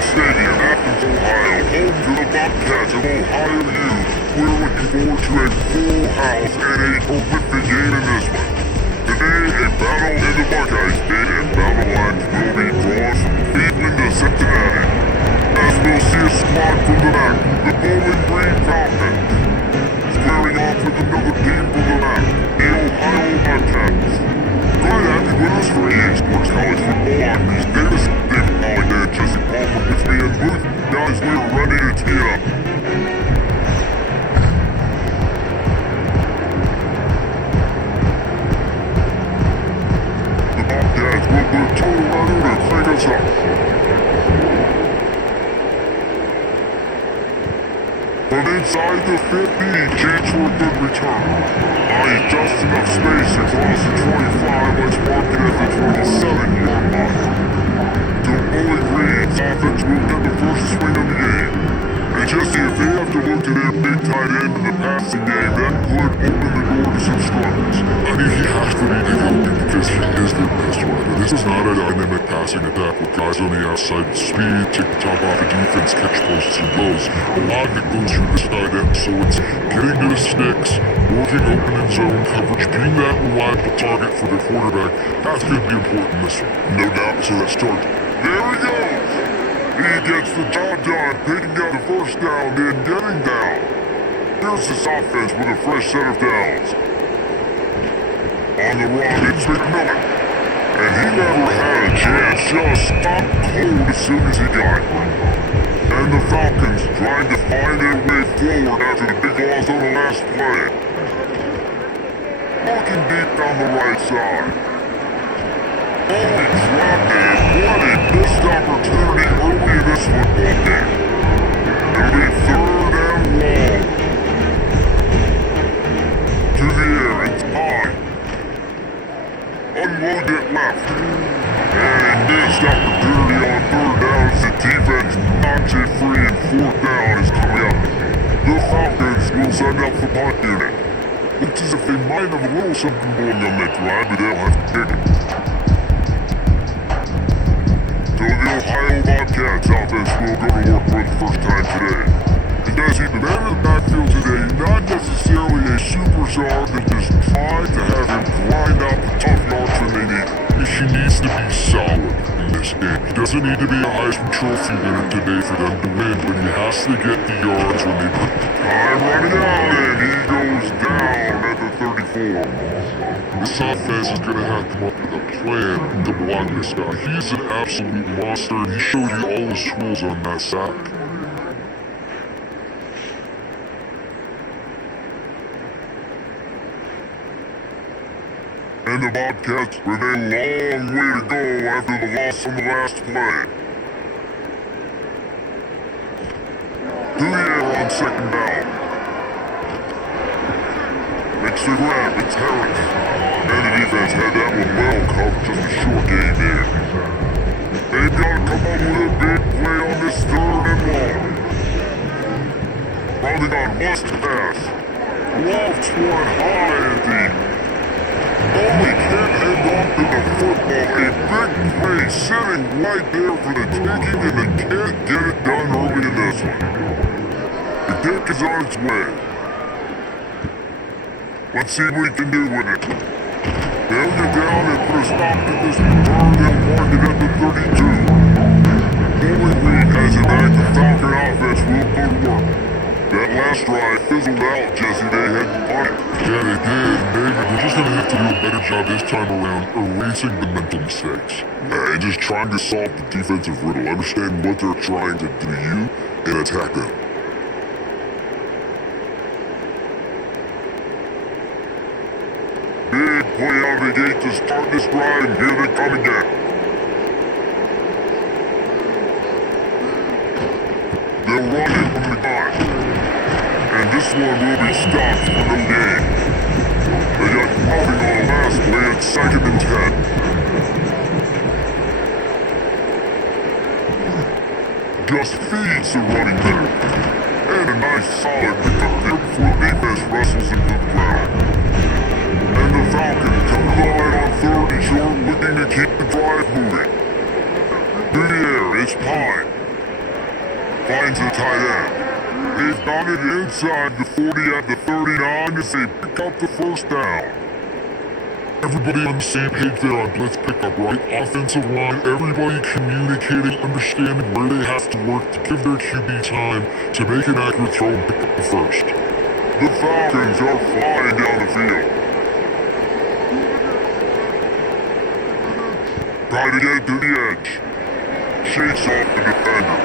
Stadium, Athens, Ohio, home to the Bobcats of Ohio U. We're looking forward to a full house and a terrific game in this one. Today, a battle in the Buckeye State, and battle lines will be drawn from Cleveland to Cincinnati. As we'll see a squad from the back, the Bowling Green Falcons, squaring off with another team from the back, the Ohio Bobcats. Glad to have you with us for EA Sports College Football. I'm Reese Davis, David Polly, and Jesse Palmer with me in booth. Guys, we're ready to tee it up. The Bobcats will put total runner to crank us up. From inside the 50, chance for a good return. He's just enough space across the 25, let's mark it at the 27-yard line. To Bowling Green's offense will get the first swing of the game. And Jesse, if they have to look to their big tight end in the passing game, that could open the door to some struggles. I mean, he has to be developing because he is their best weapon. This is not a dynamic passing attack with guys on the outside, speed, take the top off the defense, catch close and goes. A lot of it goes through this tight end, so it's getting to the sticks, working open in zone coverage, being that reliable target for their quarterback. That's going to be important in this one. No doubt, so let's start. There he goes! He gets the job done, picking up the first down, then getting down. Here's this offense with a fresh set of downs. On the run, it's McMillan. And he never had a chance, just stopped cold as soon as he got it. And the Falcons trying to find their way forward after the big loss on the last play. Looking deep down the right side. Oh, he dropped it. What a missed opportunity early in this football game. It'll be 3rd and long. To the air, it's high. Unload it left. And a missed opportunity on 3rd down as the defense knocks it free and 4th down is coming up. The Falcons will send out the punt unit. Looks as if they might have a little something going on that drive, but they'll have to kick it. So the Ohio Bobcats offense will go to work for the first time today. And Jesse, the man in the backfield today, not necessarily a superstar that just tried to have him grind out the tough yards when they need it. He needs to be solid in this game. He doesn't need to be a Heisman Trophy winner today for them to win, but he has to get the yards when they put time running out, and he goes down at the 34. This offense is going to have to come up with a plan to block this guy. He's an absolute monster, and he showed you all his tools on that sack. And the Bobcats with a long way to go after the loss on the last play. To the air on 2nd down. Makes the grab, it's Harris. And the defense had that one well covered, just a short gain there. They've got to come up with a big play on this 3rd and long. Rounding on must pass. Lofts one high at the only can't hang on to the football. A big play sitting right there for the taking, and they can't get it done early in this one. The kick is on its way. Let's see what he can do with it. They'll get down and put a stop to this return. They'll mark it at the 32. Bowling Green has it back. The Falcon offense will go to work. That last drive fizzled out, Jesse. They had to punt it. Yeah, they did. They're just going to have to do a better job this time around erasing the mental mistakes. And just trying to solve the defensive riddle. Understand what they're trying to do to you and attack them. Big play out of the gate to start this drive, and here they come again. They'll run it from the gun. And this one will be stopped for no gain. They got nothing on the last play at 2nd and 10. Just feeds the running back. And a nice solid pickup there before the defense wrestles into the ground. And the Falcons come to the line on 3rd and short, looking to keep the drive moving. To the air, it's Pine. finds the tight end. He's got it inside the 40 at the 39 as they pick up the first down. Everybody on the same page there on blitz pickup, right? Offensive line, everybody communicating, understanding where they have to work to give their QB time to make an accurate throw and pick up the first. The Falcons are flying down the field. Try to get to the edge. Shakes off the defender.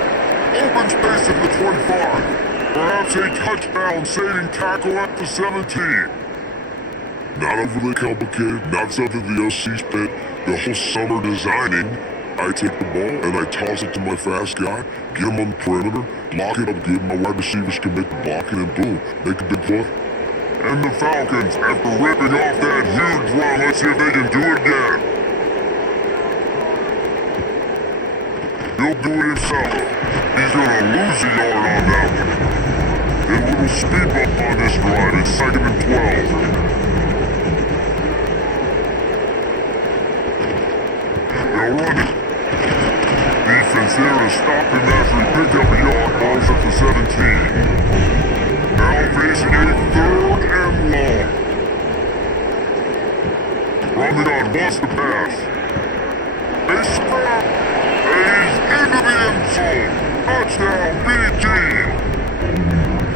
Open space at the 25. Perhaps a touchdown-saving tackle at the 17. Not overly complicated, not something the OC spent the whole summer designing. I take the ball and I toss it to my fast guy, get him on the perimeter, lock it up good, my wide receivers can make the blocking, and boom, make a big play. And the Falcons, after ripping off that huge run, let's see if they can do it again. He'll do it himself. He's gonna lose a yard on that one. A little speed bump on this drive. It's 2nd and 12. They'll run it. Defense there to stop him after he picked up a yard. Ball's at the 17. Now facing a 3rd and long. Running on, wants the pass. They scrap. He's into the end zone. Touchdown, BG.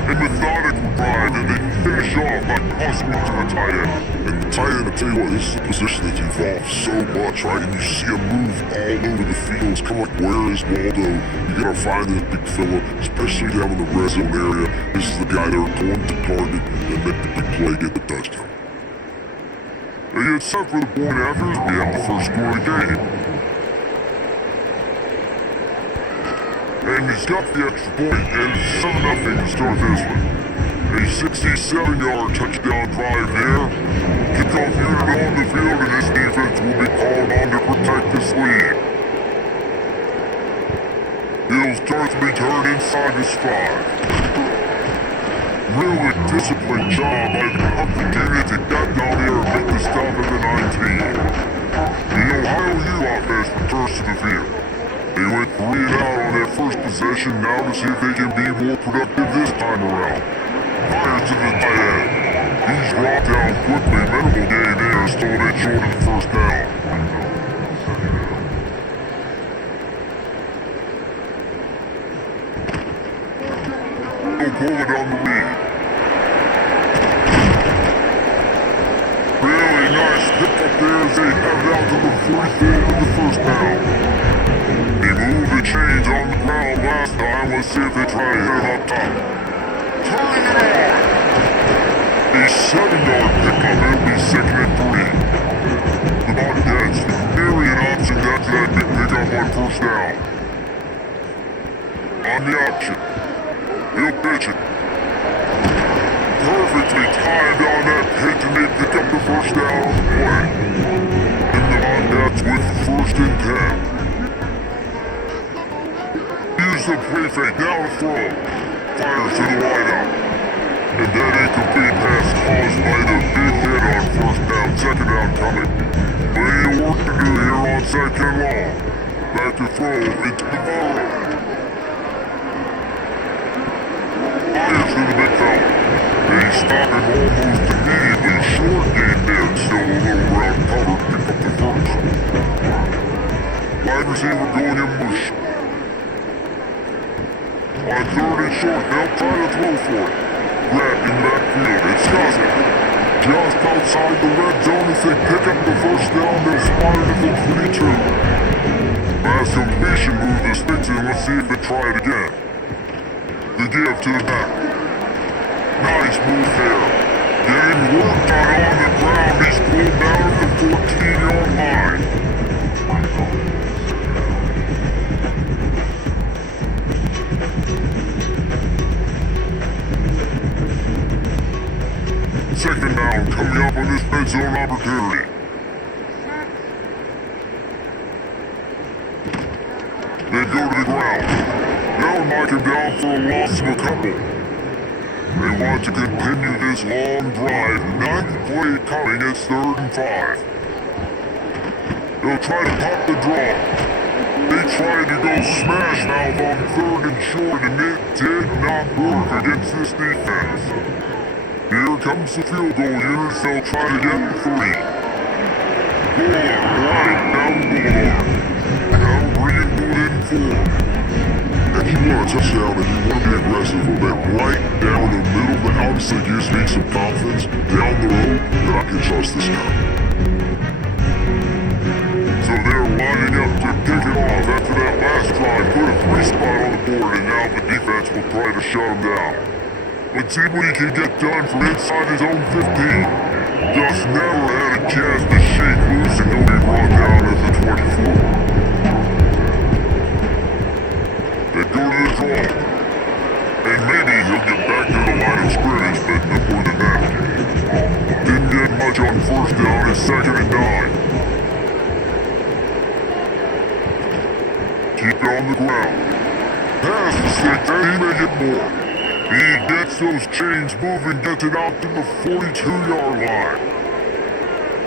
A methodical drive, and they finish off by tossing it to the tight end. And the tight end, I tell you what, this is a position that's evolved so much, right? And you see him move all over the field. It's kind of like, where is Waldo? You gotta find this big fella, especially down in the red zone area. This is the guy they're going to target and make the big play, get the touchdown. They get set for the point after we have the first score of the game. And he's got the extra point, and it's 7-0 to start this one. A 67-yard touchdown drive there. Kickoff unit on the field, and this defense will be called on to protect this lead. He'll start to be turned inside the 5. Really disciplined job by the unit to get down here and make the stop at the 19. The Ohio U offense returns to the field. They went 3 and out on their first possession, now to see if they can be more productive this time around. Fires to the tight end. He's brought down quickly, minimal gain there, stalled it short of the first down. He'll pull it on the lead. Really nice pick up there as they head out to the 44 with the first down. He moved the chains on the ground last time. Let's see if they try to hit him up top. Turning it on! A 7-yard pickup. It'll be 2nd and 3. The Bobcats with myriad options after that big pickup on first down. On the option. He'll pitch it. Perfectly timed on that pitch, and they pick up the first down on the play. And the Bobcats with the 1st and 10. Use the play fake, now to throw. Fires to the wideout. And that incomplete pass caused by the big hit on first down, 2nd down coming. Plenty of work to do here on 2nd and long. Back to throw into the burrow. Fires to the big fella. They stop him almost immediately. Short game there, still a little round cover, pick up the first. Wide receiver going in mush. On 3rd and short, they'll try to throw for it. Grabbed in backfield, it's Cousin. Just outside the red zone as they pick up the first down, they're spotted at the 22. Pass completion move the sticks in, let's see if they try it again. The give to the back. Nice move there. Getting worked on the ground, he's pulled down at the 14-yard line. Second down coming up on this red zone opportunity. They go to the ground. They'll knock him down for a loss of a couple. They want to continue this long drive. 9th play coming, it's 3rd and 5. They'll try to pop the draw. They tried to go smash mouth on 3rd and short, and it did not work against this defense. Here comes the field goal unit, they'll try to get the 3. Bullard right down Boulevard. Now Greenwood in 4. If you want a touchdown and you want to be aggressive, we'll bet right down the middle. But obviously gives me some confidence down the road that I can trust this guy. So they're lining up to kick it off after that last drive. Put a 3 spot on the board, and now the defense will try to shut him down. Let's see what he can get done from inside his own 15. Just never had a chance to shake loose, and he'll be brought down at the 24. They go to the draw. And maybe he'll get back to the line of scrimmage, but no more than that. Didn't get much on 1st down and 2nd and 9. Keep it on the ground. Pass the 6, and he may get more. He gets those chains moving, gets it out to the 42-yard line.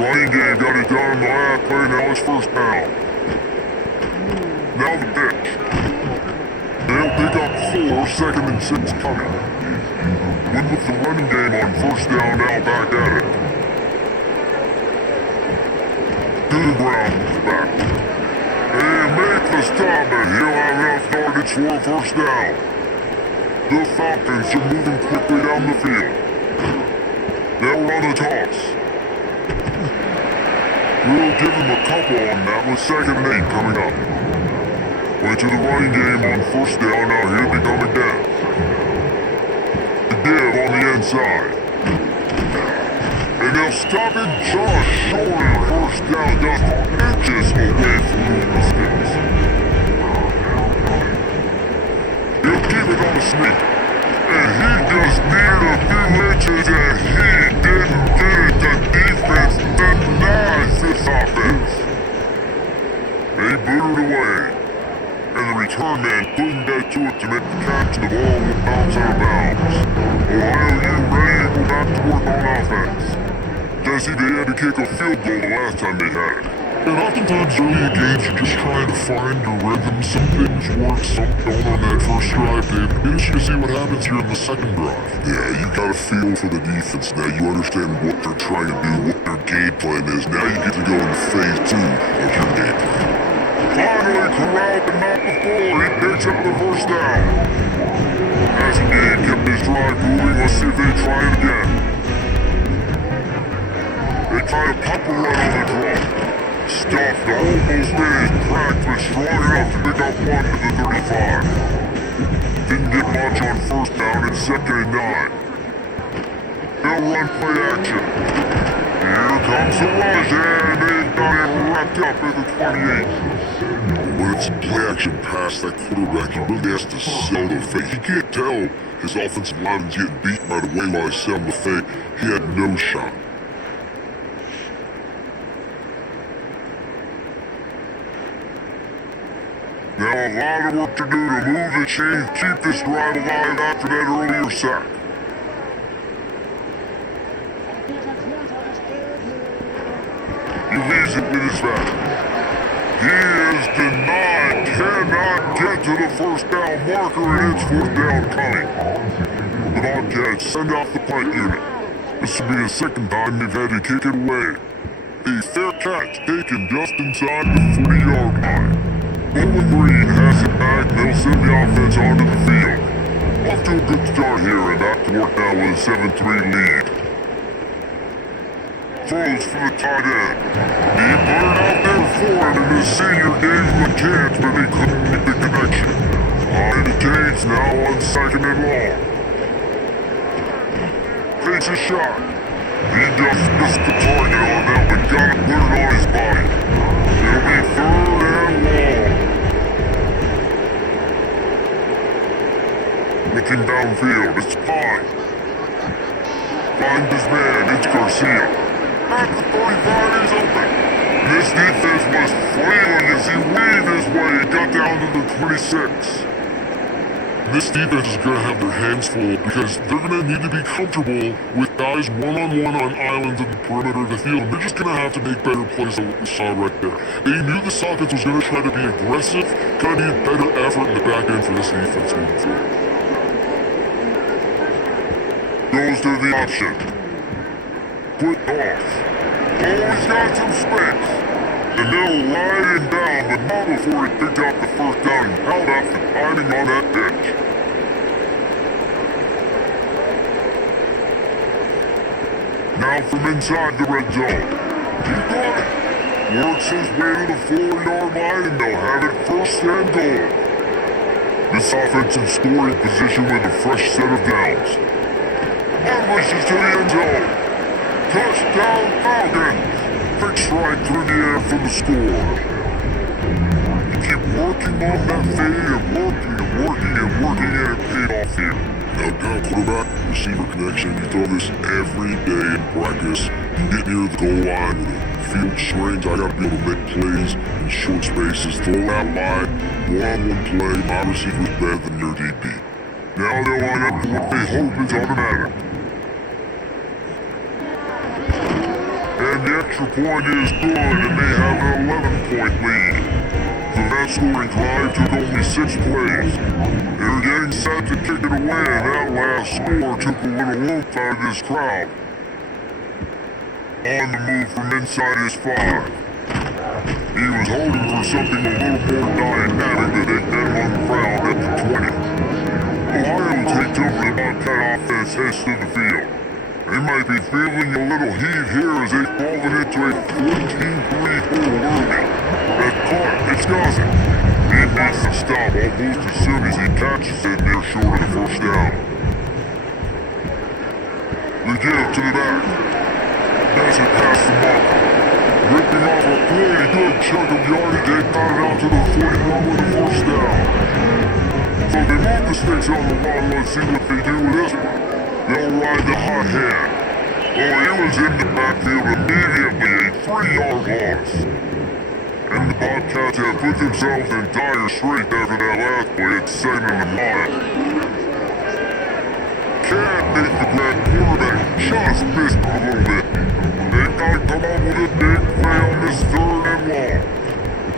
Running game got it done on the last play, now it's 1st down. Now the pitch. They'll pick up 4, 2nd and 6 coming. Win with the running game on 1st down, now back at it. To the ground, back. And make the stop, but he'll have enough targets for a 1st down. The Falcons are moving quickly down the field. They'll run a toss. We'll give them a couple on that with 2nd and 8 coming up. Went to the running game on 1st down, now he'll be coming down. The give on the inside. And they'll stop it just short of 1st down, just inches away from moving sticks. He'll keep it on the sneak. And he just needed a few inches, and he didn't get it. The defense denies this offense. They booted away. And the return man couldn't get to it to make the catch, and the ball will bounce out of bounds. Ohio U ready to go back to work on offense. Jesse, they had to kick a field goal the last time they had it. And oftentimes early in games, you're just trying to find your rhythm. Some things work, some don't on that first drive, Dave. It'll be interesting to see what happens here in the 2nd drive. Yeah, you got a feel for the defense now. You understand what they're trying to do, what their game plan is. Now you get to go into phase 2 of your game plan. Finally corralled but not before. He picks up the 1st down. Passing game kept his drive moving. Let's see if they try it again. They try to pop a run on the draw. Stuffed, almost made his crack, but strong enough to pick up 1 to the 35. Didn't get much on 1st down and 2nd and 9. They'll run play action. Here comes the rush, and they got it wrapped up at the 28. When it's a play action pass, that quarterback, he really has to sell the fake. He can't tell his offensive line's getting beat right away while he's selling the fake. He had no shot. Now a lot of work to do to move the chains, keep this drive alive after that earlier sack. He leaves it with his back. He is denied, cannot get to the 1st down marker, and it's 4th down coming. The Bobcats send out the punt unit. This will be the 2nd time they've had to kick it away. A fair catch taken just inside the 40-yard line. Bowling Green has it back, they'll send the offense onto the field. Off to a good start here, and back to work now with a 7-3 lead. Throws for the tight end. He put it out there for him, and the senior gave him a chance, but he couldn't make the connection. Behind the chains now on 2nd and long. Takes a shot. He just missed the target on that, but got to put it on his body. It'll be 3rd and long. Looking downfield, it's Pine. Finds his man, it's Garcia. At the 45, he's open. This defense was flailing as he weaved his way, got down to the 26. this defense is going to have their hands full because they're going to need to be comfortable with guys one-on-one on islands in the perimeter of the field. They're just going to have to make better plays than what we saw right there. They knew this offense was going to try to be aggressive, going to need better effort in the back end for this defense moving forward. Goes to the option. Quick off. Oh, he's got some space. And they'll ride him down, but not before he picked up the first down and held up the timing on that pitch. Now from inside the red zone. He got it. Works his way to the 4-yard line and they'll have it first and goal. This offense in scoring position with a fresh set of downs. Unleashes to the end zone. Touchdown Falcons! Fix right through the air for the score. You keep working on that fade and it paid off here. Now, quarterback, receiver connection, you throw this every day in practice. You get near the goal line with a field strange. I gotta be able to make plays in short spaces. Throw that line, one-on-one play. My receiver's better than your DP. Now they'll line up what they hope is automatic. And the extra point is good, and they have an 11-point lead. The that scoring drive took only 6 plays. They were getting set to kick it away, and that last score took a little oomph out of this crowd. On the move from inside his 5. He was hoping for something a little more dynamic than they get him on the ground at the 20. Ohio takes over the Bobcat offense heads to the field. They might be feeling a little heat here as they've fallen into a 14-3 hole early. That caught, it's Gossett. He needs to stop almost as soon as he catches it near short of the first down. They give to the back. Gossett past the marker. Ripping off a pretty good chunk of yardage, they got it out to the 41 with the first down. So they move the sticks on the run. Let's see what they do with this one. They'll ride the hot hand. Oh, he was in the backfield immediately, a 3-yard loss. And the Bobcats have put themselves in dire straits after that last play at 2nd and 9. Can't make the grab. Quarterback just missed a little bit. They've got to come up with a big play on this 3rd and long.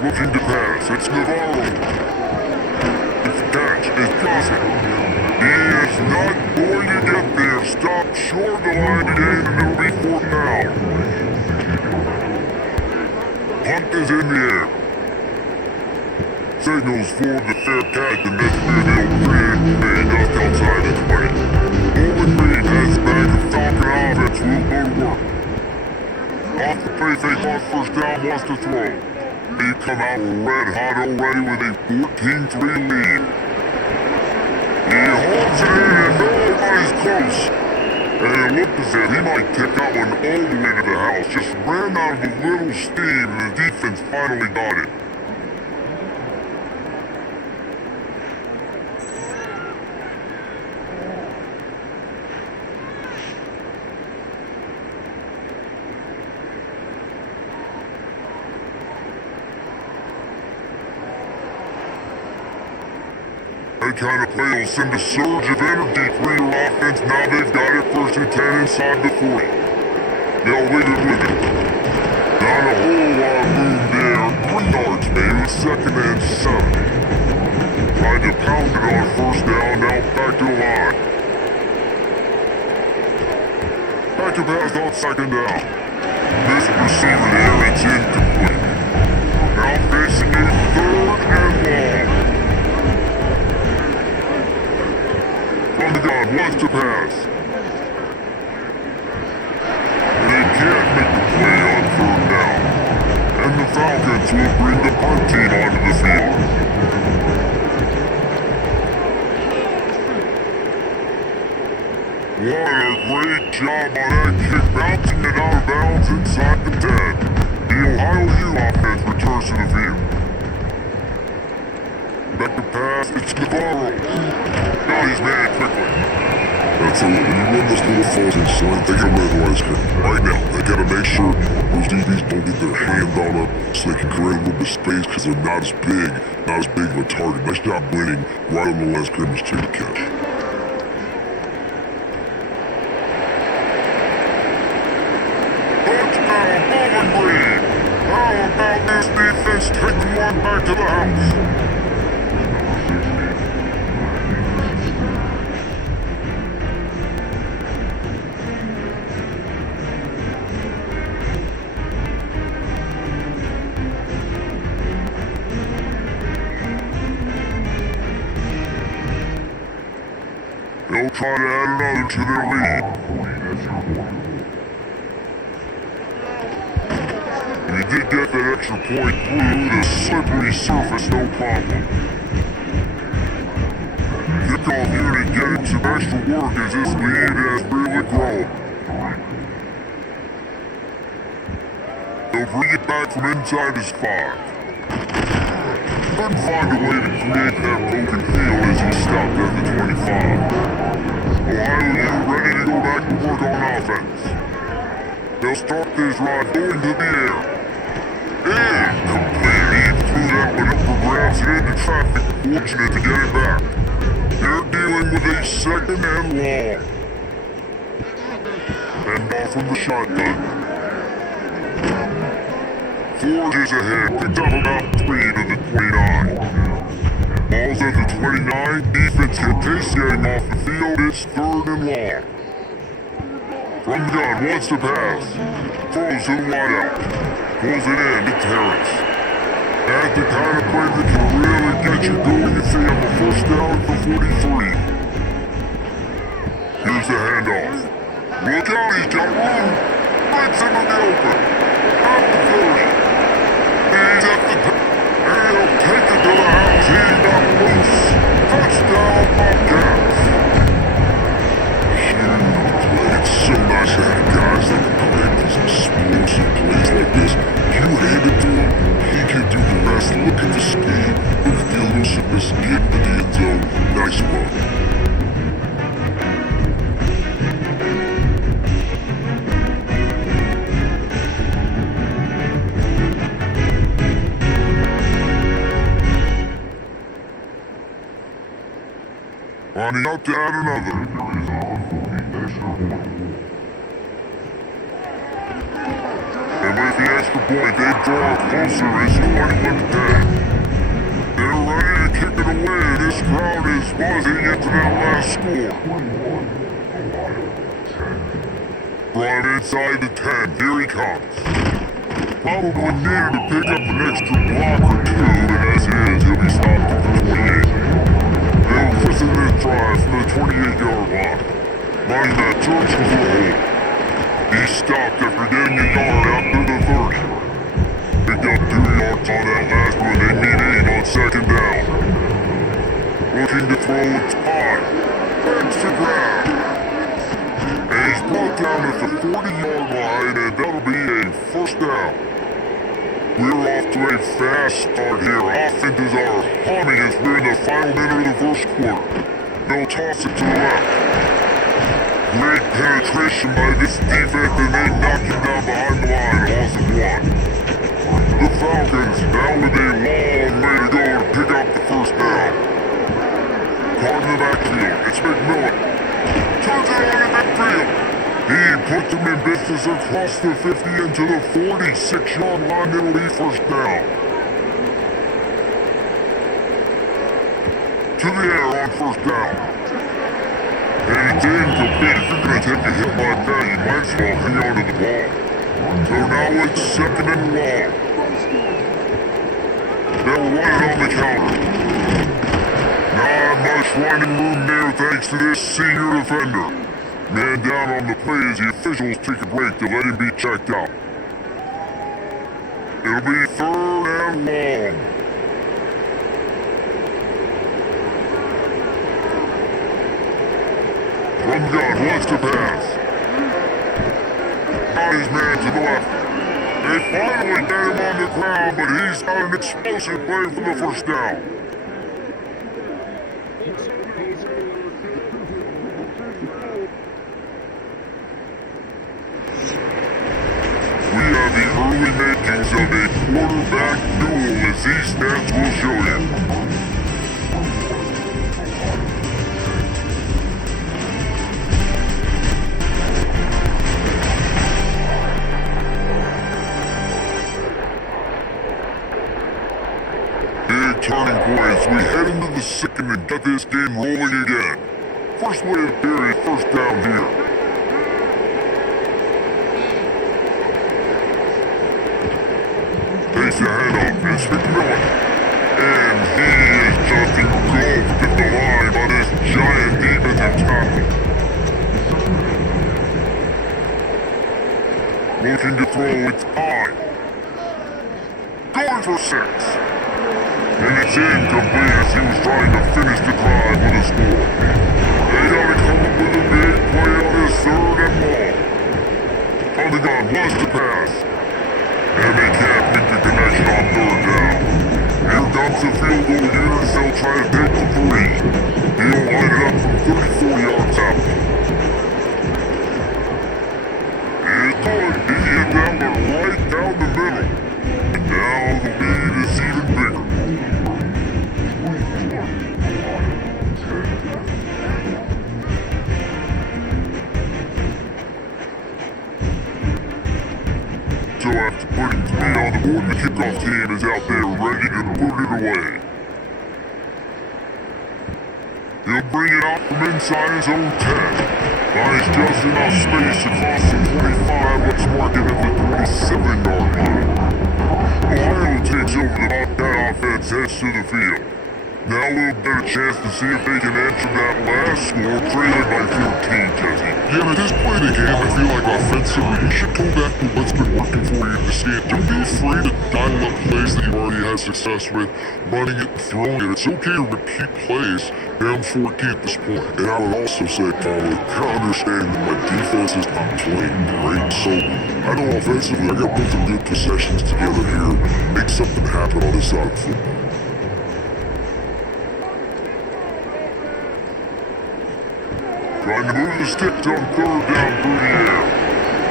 Looking to pass, it's Navarro. It's catch, it's Gossett. He is not going to get there. Stop short of the line again and it'll be 4th down. Punt is in the air. Signals for the fair catch and this video pretty just outside the 20. Bowling Green has back the Falcon offense will go to work. Off the play fake on first down wants to throw. They come out red hot already with a 14-3 lead. He holds it in and nobody's close. And it looked as if he might take that one all the way to the house. Just ran out of a little steam and the defense finally got it. That kind of play will send a surge of energy through your offense. Now they've got it 1st and 10 inside the 40. They'll lead it with it. Not a whole lot of room there. 3 yards maybe, 2nd and 7. Tried to pound it on 1st down, now back to the line. Back to pass on 2nd down. This receiver there, it's incomplete. Now facing a 3rd and long. On the gun, wants to pass. They can't make the play on 3rd down. And the Falcons will bring the punt team onto the field. What a great job on that kick, bouncing it out of bounds inside the 10. The Ohio U offense returns to the field. Back to pass, it's Navarro. Now he's made it quickly. Absolutely. When you run this little falls inside, they get red lights. Right now, they gotta make sure those DBs holding their hand on up so they can create a little bit of space because they're not as big of a target. Nice job winning right on the last scrimmage ticket catch. Touchdown, Bowling Green! How about this defense taking one back to the house? They'll try to add another to their lead. If you did get that extra point through the slippery surface, no problem. Kickoff unit getting some extra work as this lead has really grown. They'll bring it back from inside his 5. Couldn't find a way to create that broken field as he stopped at the 25. Ohio U ready to go back to work on offense. They'll start this ride going to the air. Incomplete. He threw that one up for grabs and into traffic. Fortunate to get it back. They're dealing with a second and long. And off from the shotgun. Ford is ahead. Picked up about 3 to the 29. Ball's at the 29. Defense hit pace getting off the field. It's 3rd and long. From the gun, wants to pass. Throws to the wideout. Pulls it in to Terrence. That's the kind of play that can really get you going if they have a first down at the 43. Here's the handoff. Look out, he's got room. Breaks him in the open. At the 30. He's at the... And he'll take it to the house. He got loose. Touchdown, Bobcats. It's so nice to have guys that can create these explosive plays like this. You hand it to him, he can do the rest. Look at the speed, look at the elusiveness, get into the end zone. Nice one. Running up to add another. And with the extra point, they draw closer. It's 21-10. They're ready to kick it away. This crowd is buzzing into that last score. Right inside the 10. Here he comes. Probably needed to pick up an extra block or 2, and as it is, he'll be stopped at the 28. They'll christen this drive from the 28-yard line. Running that church was a hole. He stopped after getting a yard out to the 30. Picked up 2 yards on that last one. They need 8 on second down. Looking to throw, it's high. Thanks to grab. And he's brought down at the 40-yard line, and that'll be a first down. We're off to a fast start here. Offenses are humming as we're in the final minute of the first quarter. They'll toss it to the left. Great penetration by this defense, and they knock him down behind the line. Loss of 1. The Falcons now with a long way to go to pick up the first down. Caught in the backfield. It's McMillan. Turns it on in midfield. He puts them in business across the 50 into the 46-yard line. It'll be first down. To the air on first down. And it's incomplete. If you're going to take a hit like that, you might as well hang on to the ball. So now it's second and long. They'll run it on the counter. Not much running room there thanks to this senior defender. Man down on the play as the officials take a break to let him be checked out. It'll be 3rd and long. From gun, wants to pass. Got his man to the left. They finally get him on the ground, but he's got an explosive play for the first down. We have the early makings of a quarterback duel as these stats will show you. Big turning point as we head into the second and get this game rolling again. First way of carry, first down here. Takes the handoff, it's McMillan. And he is just engulfed at the line by this giant defensive tackle. Looking to throw, it's high. Going for 6. And it's incomplete as he was trying to finish the drive with a score. They gotta come up with a big play on this third and long. On the gun, wants to pass. And they can't make the connection on third down. Here comes the field goal unit, they'll try to take the 3. He'll line it up from 34 yards out. It's going to hit down the right down the middle. And now the lead is even bigger. So after putting 3 on the board, the kickoff team is out there ready to put it away. He'll bring it out from inside his own 10. Finds just enough space to cross the 25, let's mark it at the 27-yard line. Ohio takes over the Bobcat offense, heads to the field. Now a little better chance to see if they can answer that last score, trailing by 14, Jesse. Yeah, at this point in the game, I feel like offensively, you should go back to what's been working for you this game. Don't be afraid to dial up plays that you already had success with, running it and throwing it. It's okay to repeat plays down 14 at this point. And I would also say, Paul, I understand that my defense is not playing great, so I know offensively I got to put some good possessions together here, make something happen on this side of football. Trying to move the sticks on third down through the air.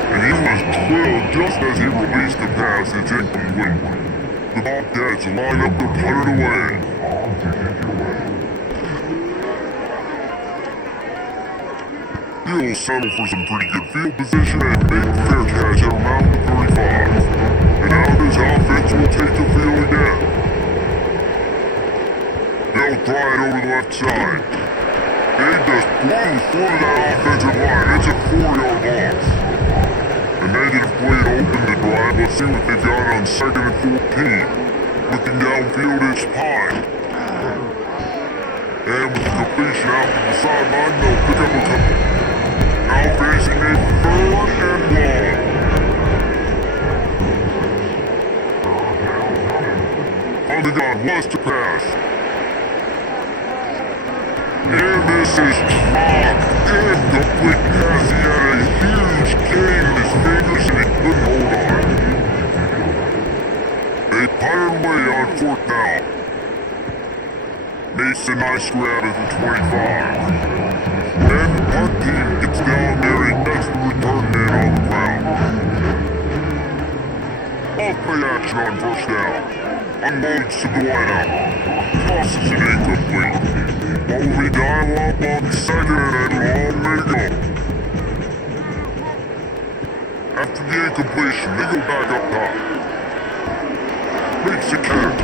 And he was drilled just as he released the pass. It's incomplete. The Bobcats line up to put it away. He'll settle for some pretty good field position and make fair catch at around the 35. And now this offense will take the field again. They'll try it over the left side. They just blew through that offensive line. It's a 4-yard loss. A negative play to open the drive. Let's see what they've got on 2nd and 14. Looking downfield, it's Pine. And with the completion out to the sideline, they'll pick up a couple. Now facing a 3rd and long. On the gun, wants to pass. And this is dropped incomplete pass. He had a huge gain in his fingers and he couldn't hold on. They punt it away on 4th down. Makes a nice grab at the 25. And the punt team gets down there and gets the return man on the ground. Off play action on 1st down. Unloads to the wideout. Tosses it incomplete. Only dial up on 2nd and long way to go. After the incompletion, they go back up top. Makes a catch.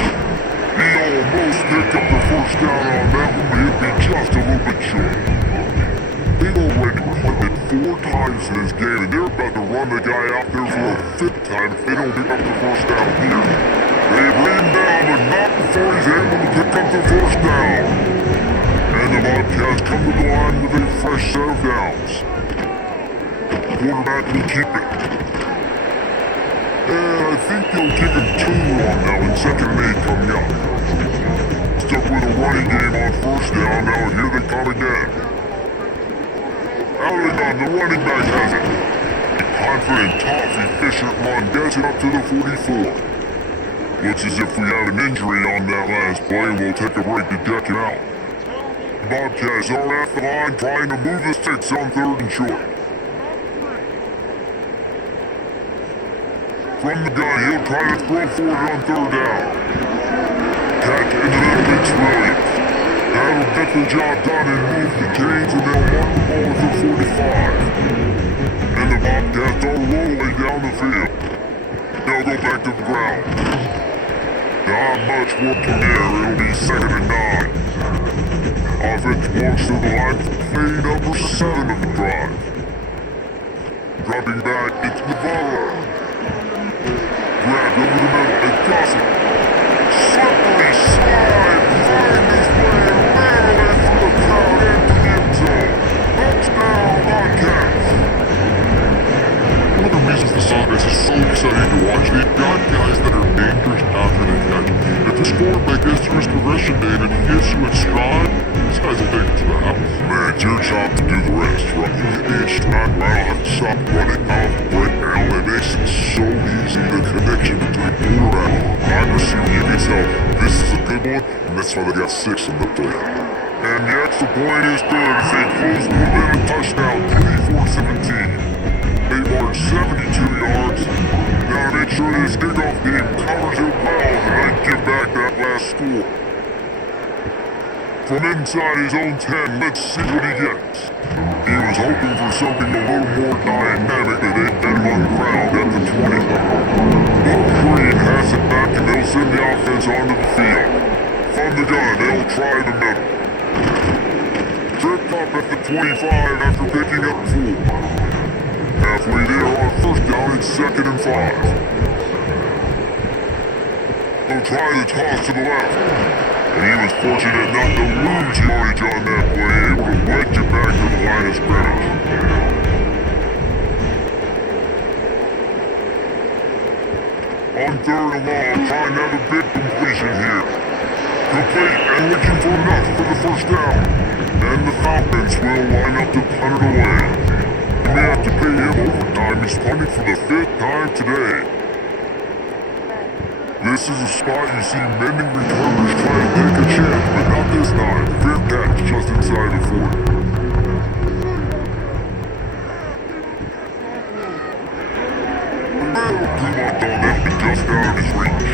He almost picked up the 1st down on that one, but he'll be just a little bit short. They've already punted 4 times in this game, and they're about to run the guy out there for a 5th time if they don't pick up the 1st down here. They've leaned down, but not before he's able to pick up the 1st down. And the Bobcats come to the line with a fresh set of downs. Quarterback will keep it. And I think they'll give him 2 on now in 2nd and 8 coming up. Stuck with a running game on 1st down now, and here they come again. Out of the gun, the running back has it. A confident, tough, efficient run gets it up to the 44. Looks as if we have an injury on that last play, and we'll take a break to deck it out. Bobcats are at the line trying to move the sticks on 3rd and short. From the gun, he'll try to throw for it on third down. Catch into the mix Williams. That'll get the job done and move the chains, and they'll mark the ball at the 45. And the Bobcats are rolling down the field. They'll go back to the ground. Not much work from there. It'll be 2nd and 9. Offense walks to the line for play number 7 of the drive. Dropping back, it's Navarro. Grabbed over the middle, and Gossett. Slippery slide, find his way and barreling through the crowd into the end zone. Touchdown, Bobcats. One of the reasons this offense is so exciting to watch, they've got guys that are dangerous after they catch. If this quarterback gets through his progression, David, and hits you in stride, these guys will take it to the house. Man, it's your job to do the rest. Right? You hit me in stride, right? I'll have to stop running off right now. It makes it so easy, the connection between quarterback and wide receiver. You can tell this is a good one, and that's why they got 6 in the play. And the extra point is good as they close the momentum touchdown, 24-17. They march 72 yards. Now to make sure this kickoff game covers it well and I give back that last score. From inside his own 10, let's see what he gets. He was hoping for something a little more dynamic than they did on the ground at the 20. But Green has it back and they'll send the offense onto the field. From the gun, they'll try the middle. Tripped up at the 25 after picking up 4. Halfway there on 1st down, it's 2nd and 5. They'll try the toss to the left. And he was fortunate not to lose yardage on that play, able to wedge it back to the line of scrimmage. On 3rd and long, trying to have a big completion here. Complete and looking for enough for the 1st down. And the Falcons will line up to punt it away. You may have to pay him overtime. He's punting for the 5th time today. This is a spot you see many returners try to take a chance, but not this time. Fair catch just inside the 40. Well, come on, that'll be just out of his reach.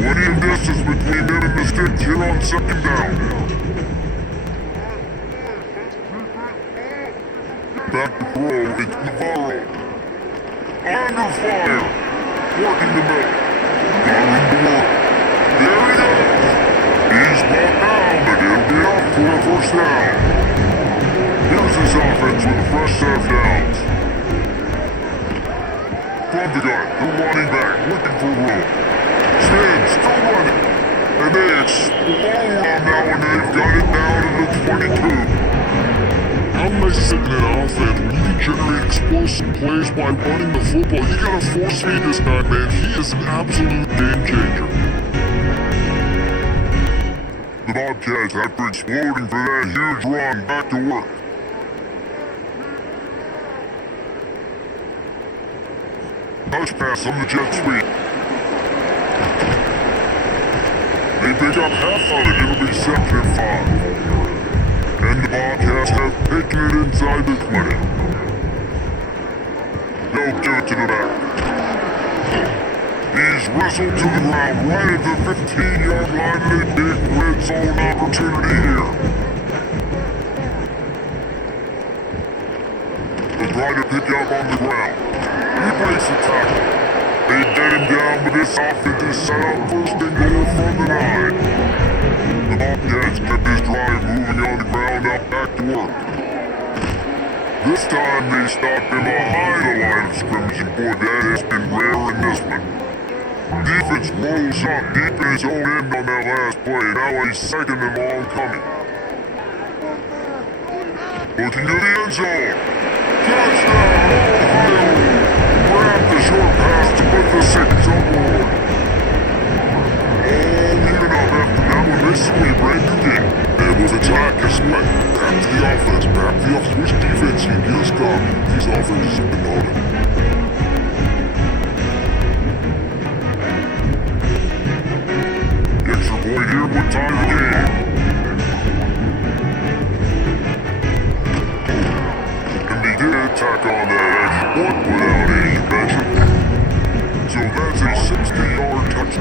Plenty of distance between him and the sticks here on 2nd down. Back to throw, it's Navarro. Under fire. Working the middle. Going to work. There he goes. He's brought down, but it'll be up for a 1st down. Here's his offense with a fresh set of downs. From the gun, the running back, looking for room. Spin, still running. And they explode on that one. They've got it down to the 22. How nice is it in an offense when you can generate explosive plays by running the football? You gotta force feed this guy, man. He is an absolute game changer. The Bobcats, after exploding for that huge run, back to work. Touch pass on the jet sweep. They pick up half of it. It'll be 2nd and 5. And the Bobcats have taken it inside the 20. They'll give it to the back. He's wrestled to the ground right at the 15-yard line. A big red zone opportunity here. They'll try to pick up on the ground. He breaks the tackle. They get him down, but this offense is set up 1st and goal from the 9. The Bobcats kept this drive moving on the ground out back to work. This time they stopped him behind the line of scrimmage, and boy, that has been rare in this one. Defense rolls up deep in his own end on that last play. Now he's 2nd and long coming. Looking to the end zone. Touchdown, Ohio! Grab the short pass to put the 6 on board. Even up after that one, this will be a brand new game. And with attack, guess what? Back to the offense, back to the offense. Which defense you just got? These offenses have been on it. Extra point here, what time of the game? And they did tack on that extra point without any mention. So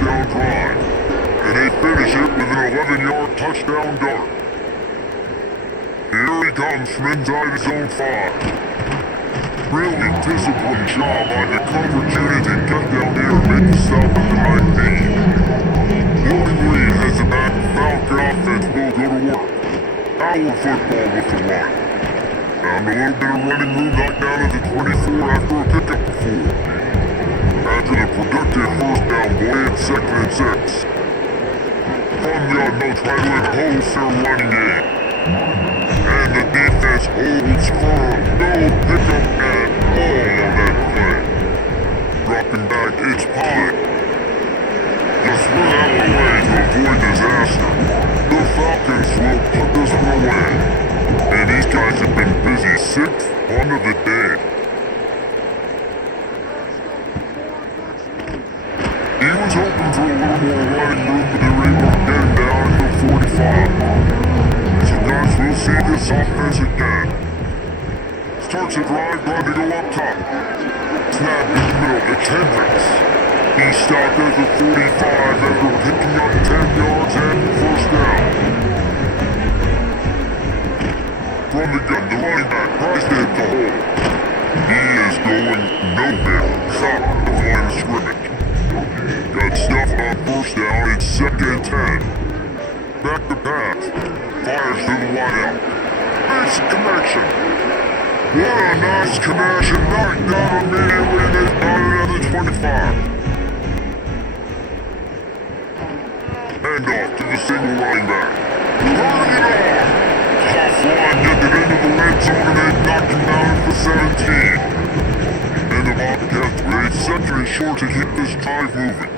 down drive, and they finish it with an 11-yard touchdown dart. Here he comes from inside his own 5. Really disciplined job by the coverage unit to get down here and make the stop at the 19. Logan Reed has the back. Falcon offense will go to work. Power football with the line. Found a little bit of running room, knocked down at the 24 after a pickup before. After the productive first down play at 2nd and 6. From the unknown try to impose their running game. And the defense holds firm. No pickup at all on that play. Dropping back, it's Pine. Just run out of the way to avoid disaster. The Falcons will put this one away. And these guys have been busy 6th on of the day. He was hoping for a little more running room, but they were able to get him down at the 45. So guys, we'll see this offense again. Starts a drive, trying to go up top. Snap in the middle to Kendricks. He stopped at the 45 after picking up 10 yards and first down. From the gun, the running back tries to hit the hole. He is going nowhere. Stop the line of scrimmage. Got stuffed on first down, it's 2nd and 10. Back to pass. Fires to the wideout. Nice connection. What a nice connection. Knocked down immediately. They got it at the 25. Hand off to the single running back. Running it off. Tough line, get it into the red zone, and they knock him down at the 17. And the Bobcats with a 2nd and short to keep this drive moving.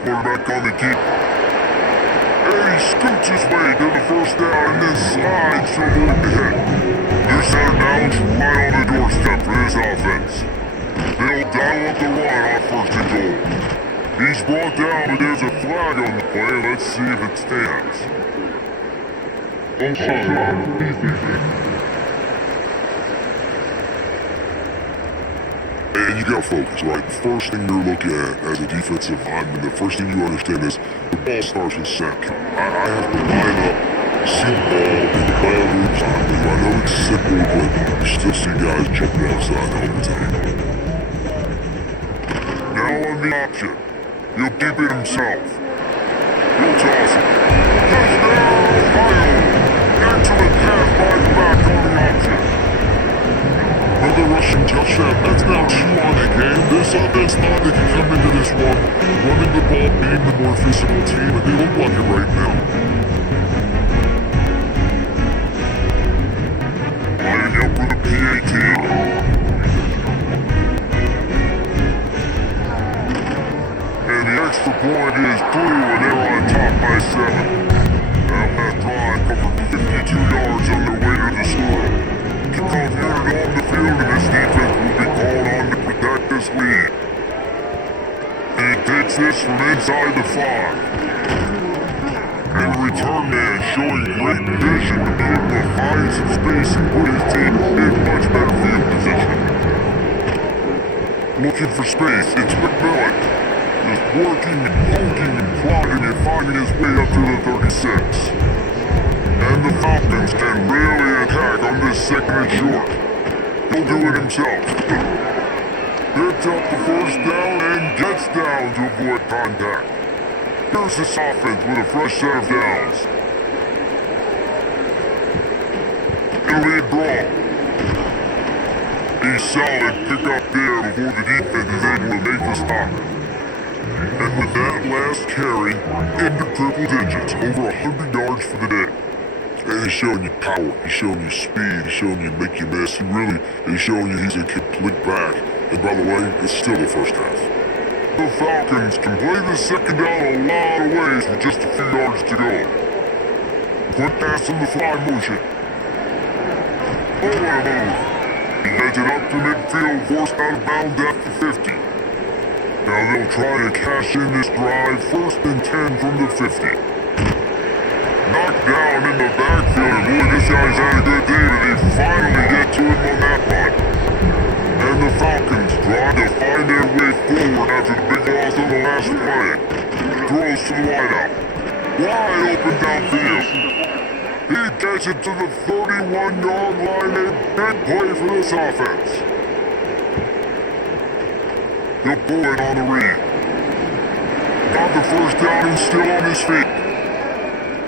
Quarterback on the keep. And he scoots his way to the first down and then slides to avoid the hit. They're set downs right on the doorstep for this offense. They'll dial up the run on 1st and goal. He's brought down, but there's a flag on the play. Let's see if it stands. And you gotta focus, right? The first thing you're looking at as a defensive lineman, the first thing you understand is the ball starts with snap count. I have to line up, see the ball, and the ball moves on me. I know it's simple, but you still see guys jumping outside all the time. Now on the option. He'll keep it himself. He'll toss it. Touchdown, Ohio! Excellent pass by the back on the option. Another rushing touchdown. That's now 2 on the game. This offense thought they could come into this one running the ball, being the more physical team, and they look like it right now. Lining up for the PAT. And the extra point is through, and they're on top by 7. Now that drive covered 52 yards on their way to the score. Kickoff unit on the field, and this defense will be called on to protect this lead. And he takes this from inside the 5. And the return man showing great vision to be able to find some space and put his team in much better field position. Looking for space, it's McMillan. Just working and poking and prodding and finding his way up to the 36. And the Falcons can really attack on this 2nd and short. He'll do it himself. Picks up the first down and gets down to avoid contact. Here's this offense with a fresh set of downs. And lead brawl. A solid pickup there before the defense is able to make the stop. And with that last carry, into triple digits, over 100 yards for the day. And he's showing you power, he's showing you speed, he's showing you make you miss. He really is showing you he's a complete back. And by the way, it's still the first half. The Falcons can play the 2nd down a lot of ways with just a few yards to go. Quick pass in the fly motion. Oh, what a move. He heads it up to midfield, forced out of bounds at the 50. Now they'll try to cash in this drive, 1st and 10 from the 50. Knocked down in the backfield, and boy, this guy's had a good day, but they finally get to him on that punt. And the Falcons try to find their way forward after the big loss on the last play. Throws to the wideout. Wide open downfield. He gets it to the 31-yard line. A big play for this offense. He'll pull it on the read. Got the first down and still on his feet.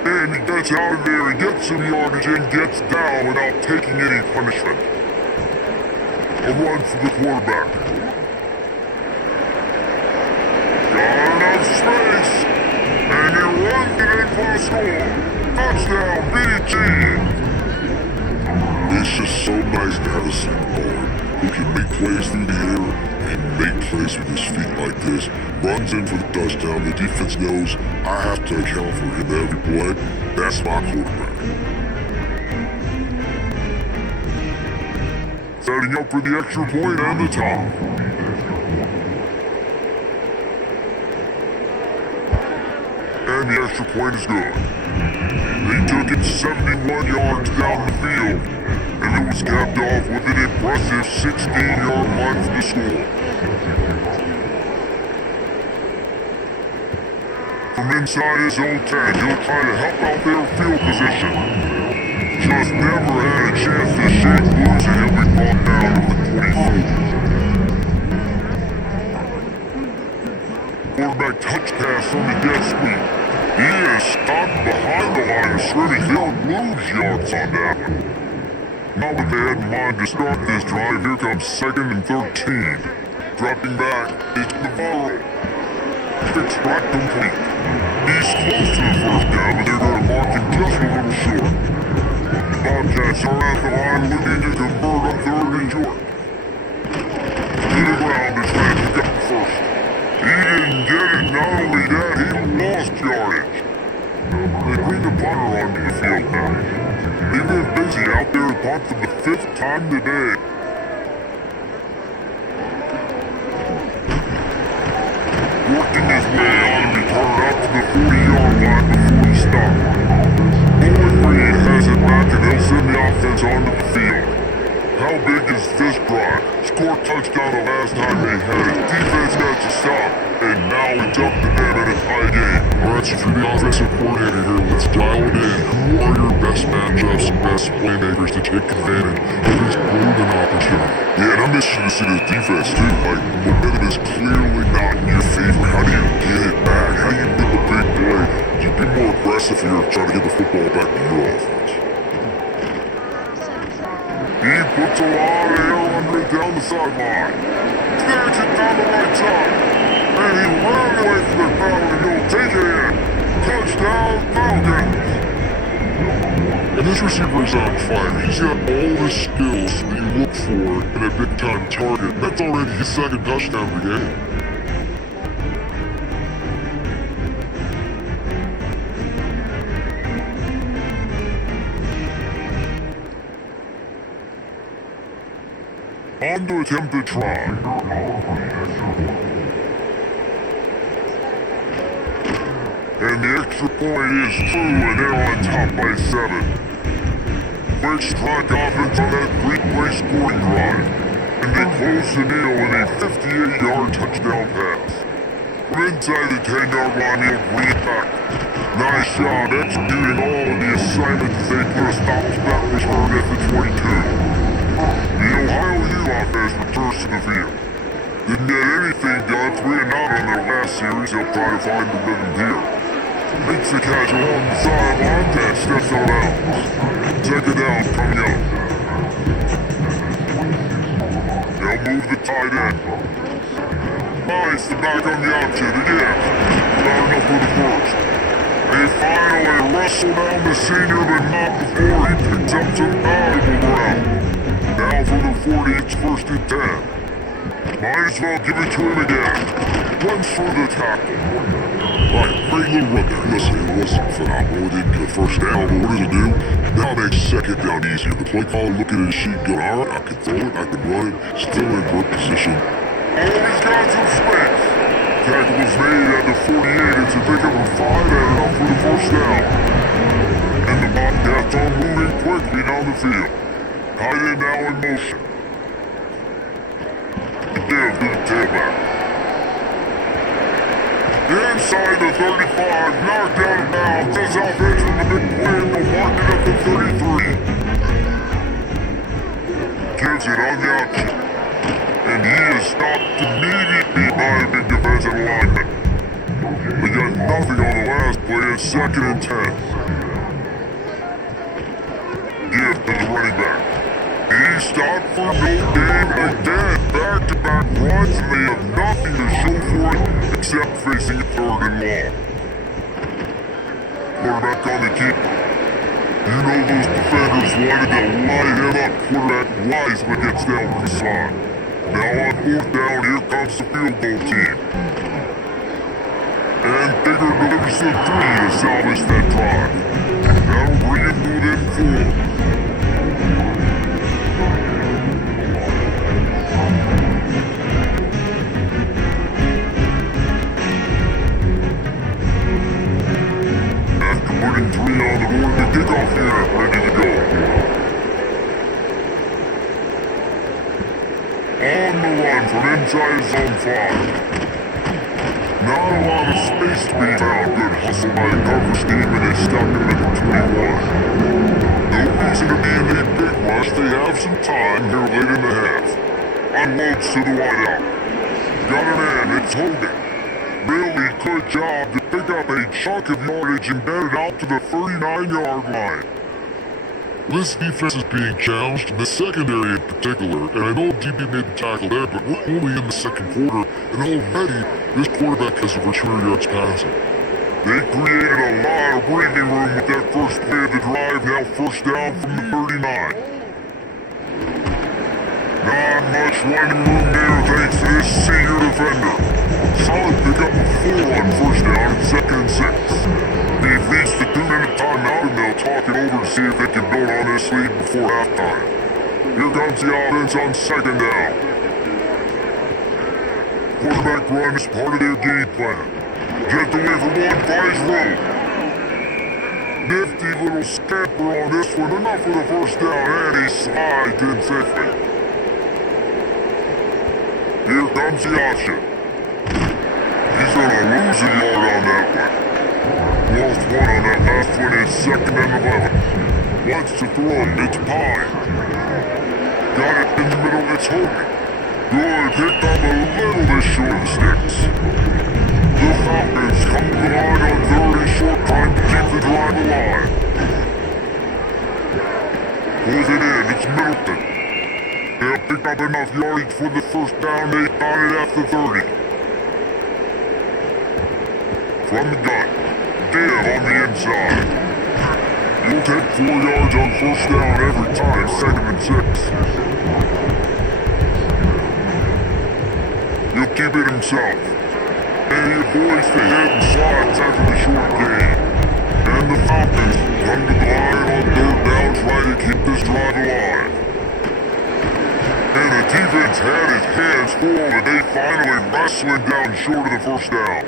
And he gets out of there, he gets some yardage and gets down without taking any punishment. A run for the quarterback. Got enough space. And he runs it in for the score. Touchdown, BG. It's just so nice to have a superstar who can make plays through the air and make plays with his feet like this. Runs in for the touchdown. The defense knows I have to account for him every play. That's my quarterback. Setting up for the extra point and the top. And the extra point is good. They took it 71 yards down the field, and it was capped off with an impressive 16-yard run for the score. From inside his own 10, he'll try to help out their field position. Just never had a chance to shake loose, and he'll be brought down to the 24. Quarterback touch pass from the jet sweep. He is stopped behind the line of scrimmage. They'll lose yards on that one. Now with they had in mind to start this drive, here comes 2nd and 13. Dropping back, it's Navarro. Fix right complete. He's close to the first down, but they're going to mark him just a little short. Bobcats are at the line looking to convert on 3rd and short. To the ground is going to pick up first. He didn't get it. Not only that, he lost yardage. They bring the punter onto the field now. They've been busy out there to punt for the 5th time today. Working his way on a return up to the 40-yard line before he stopped. Bowling Green has it back and he'll send the offense onto the field. How big is this drive? Scored touchdown the last time they had it. Defense got to stop, and now it's up to them in a tie game. Alright, so for the offensive coordinator here, let's dial it in. Who are your best matchups and best playmakers to take advantage of this golden opportunity? Yeah, and I'm interested to see this defense too. Like, momentum is clearly not in your favor. How do you get it back? How do you get the big play? You be more aggressive here, trying to get the football back to your offense. He puts a lot of air under it down the sideline. Snatch it down the right side. And he ran away from the foul and he'll take it in. Touchdown, Falcons. And this receiver is on fire. He's got all the skills that you look for in a big-time target. That's already his 2nd touchdown of the game. On to attempt the try. And the extra point is true, and they're on top by 7. Quick strike offense on that 3-play scoring drive. And they close the deal with a 58-yard touchdown pass. From inside the 10-yard line, he'll bring it back. Nice job executing all of the assignments as they put a stop to that return at the 22. The Ohio U offense returns to the field. Didn't get anything done, 3 and out on their last series. They'll try to find the rhythm here. Makes the catch along the sideline, and steps out of bounds. 2nd down coming up. They'll move the tight end. Nice, the back on the option again. Not enough for the first. They finally wrestle down the senior, but not before he picks up some valuable ground. Now from the 40, it's 1st and 10. Might as well give it to him again. Runs for the tackle. Right, great little run there. Listen, it wasn't phenomenal. It didn't get a first down, but what does it do? Now it makes 2nd down easier. The play caller looking at his sheet going, alright, I can throw it, I can run it, still in good position. Oh, he's got some space. Tackle was made at the 48. It's a pickup of 5 and enough for the first down. And the Bobcats are moving quickly down the field. Tight end now in motion. Give to the tailback. inside the 35, knocked out of bounds as offense from the big play will mark it at the 33. Gives it on the option, and he is stopped immediately by a big defensive lineman. They got nothing on the last play. It's 2nd and 10. Gift to the running back. He stopped for no gain again. Back-to-back runs, and they have nothing to show for it except facing a 3rd and long. Quarterback on the keeper. You know those defenders wanted to light him up. Quarterback wisely gets down to the side. Now on 4th down, here comes the field goal team. And Digger delivers the 3 to salvage that drive. That'll bring it within 4. After putting 3 on the board, the kickoff here, ready to go. On the run from inside zone 5. Not a lot of space to be found. Good hustle by the coverage team, and they stop him at the 21. No reason to be in a big rush. They have some time here late in the half. Unloads to the wideout. Got an end. It's Hogan. Really good job to pick up a chunk of yardage and get it out to the 39-yard line. This defense is being challenged in the secondary in particular, and I know DB made the tackle there, but we're only in the 2nd quarter, and already this quarterback has over 200 yards passing. They created a lot of breathing room with that first play of the drive, now 1st down from the 39. Not much running room there thanks to this senior defender. Solid pickup of 4 on 1st down and 2nd and 6. They've reached the 2-minute timeout and they'll talk it over to see if they can build on this lead before halftime. Here comes the offense on 2nd down. Quarterback run is part of their game plan. Get away from one, buys room. Nifty little scamper on this one, enough for the 1st down, and he slides in safely. Here comes the option. He's gonna lose a yard on that one. Lost 1 on that last one, it's 2nd and 11. Wants to throw, it's Pine. Got it in the middle, it's Hogan. Good, picked up a little bit short of sticks. The Falcons come to the line on 3rd and short, trying to keep the drive alive. Pulls it in, it's Middleton. They'll pick up enough yardage for the 1st down, they got it at the 30. From the gun, Dale on the inside. You'll take 4 yards on 1st down every time, 2nd and 6. He'll keep it himself. And he avoids the hit and slides after the short gain. And the Falcons come to the line on 3rd down, trying to keep this drive alive. And the defense had his hands full, and they finally wrestling down short of the 1st down.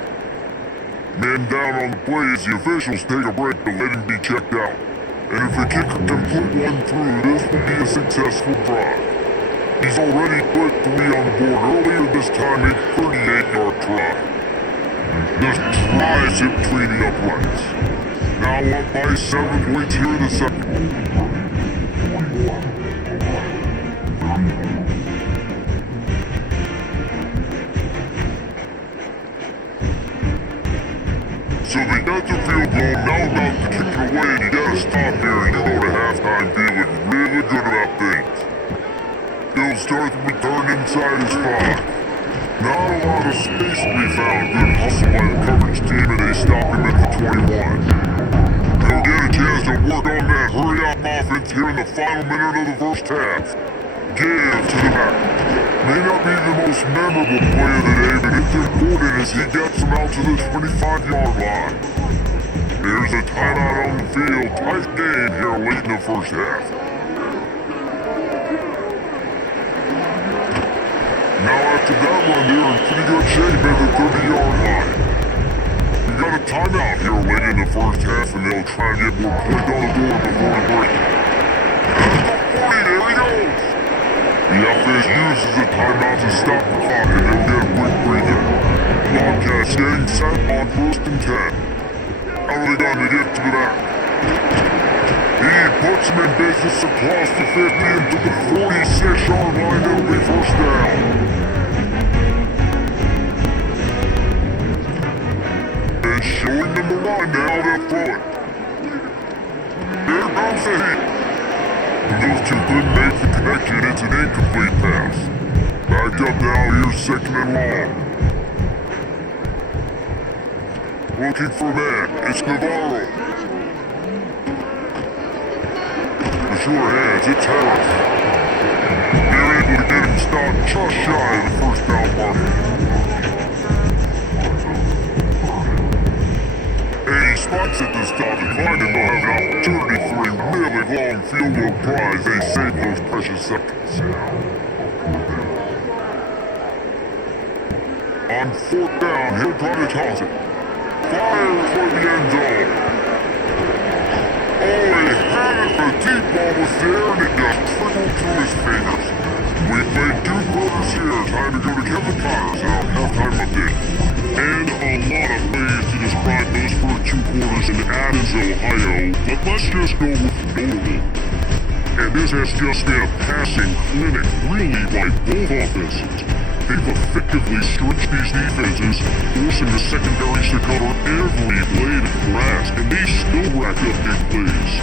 Men down on the plays, the officials take a break to let him be checked out. And if the kicker can put one through, this will be a successful drive. He's already put 3 on the board earlier this time, a 38-yard try. Just drives it between the uprights. Now up by 7 points here in the 2nd. So they got the field goal, now about to kick it away, and you gotta stop here and you go to halftime feeling really good about things. He'll start the return inside his 5. Not a lot of space to be found. Good hustle by the coverage team, and they stop him at the 21. He'll get a chance to work on that hurry-up offense here in the final minute of the 1st half. Give to the back. May not be the most memorable play of the day, but it's important as he gets him out to the 25-yard line. There's a timeout on the field. Tight game here late in the 1st half. Now after that one, they're in pretty good shape at the 30-yard line. We got a timeout here late in the 1st half, and they'll try to get more points on the board before the break. And the 40, there he goes! The offense uses the timeout to stop the clock, and they'll get a quick breather. Bobcats defense getting set on 1st and 10. How are they going to get to the back? He puts him in business across the 50 into the 46-yard line. It'll be 1st down. And showing them the line now, they'll throw it. Here comes the heat. And those two couldn't make the connection. It's an incomplete pass. Back up now, here's 2nd and long. Looking for man, it's Navarro. The sure hands, it's Harris. They're able to get him stopped just shy of the 1st down marker. And he spots it this time, declining to have an opportunity for a really long field goal prize. They save those precious seconds. On 4th down, he'll try to toss it. Fires for the end zone. Oh, he had it. The deep ball was there and it just trickled through his fingers. We played 2 quarters here. Time to go to Kevin Connors in our halftime update. And a lot of ways to describe those first 2 quarters in Athens, Ohio, but let's just go with normal. And this has just been a passing clinic, really, by both offenses. They've effectively stretched these defenses, forcing the secondaries to cover every blade of grass, and they still rack up big plays.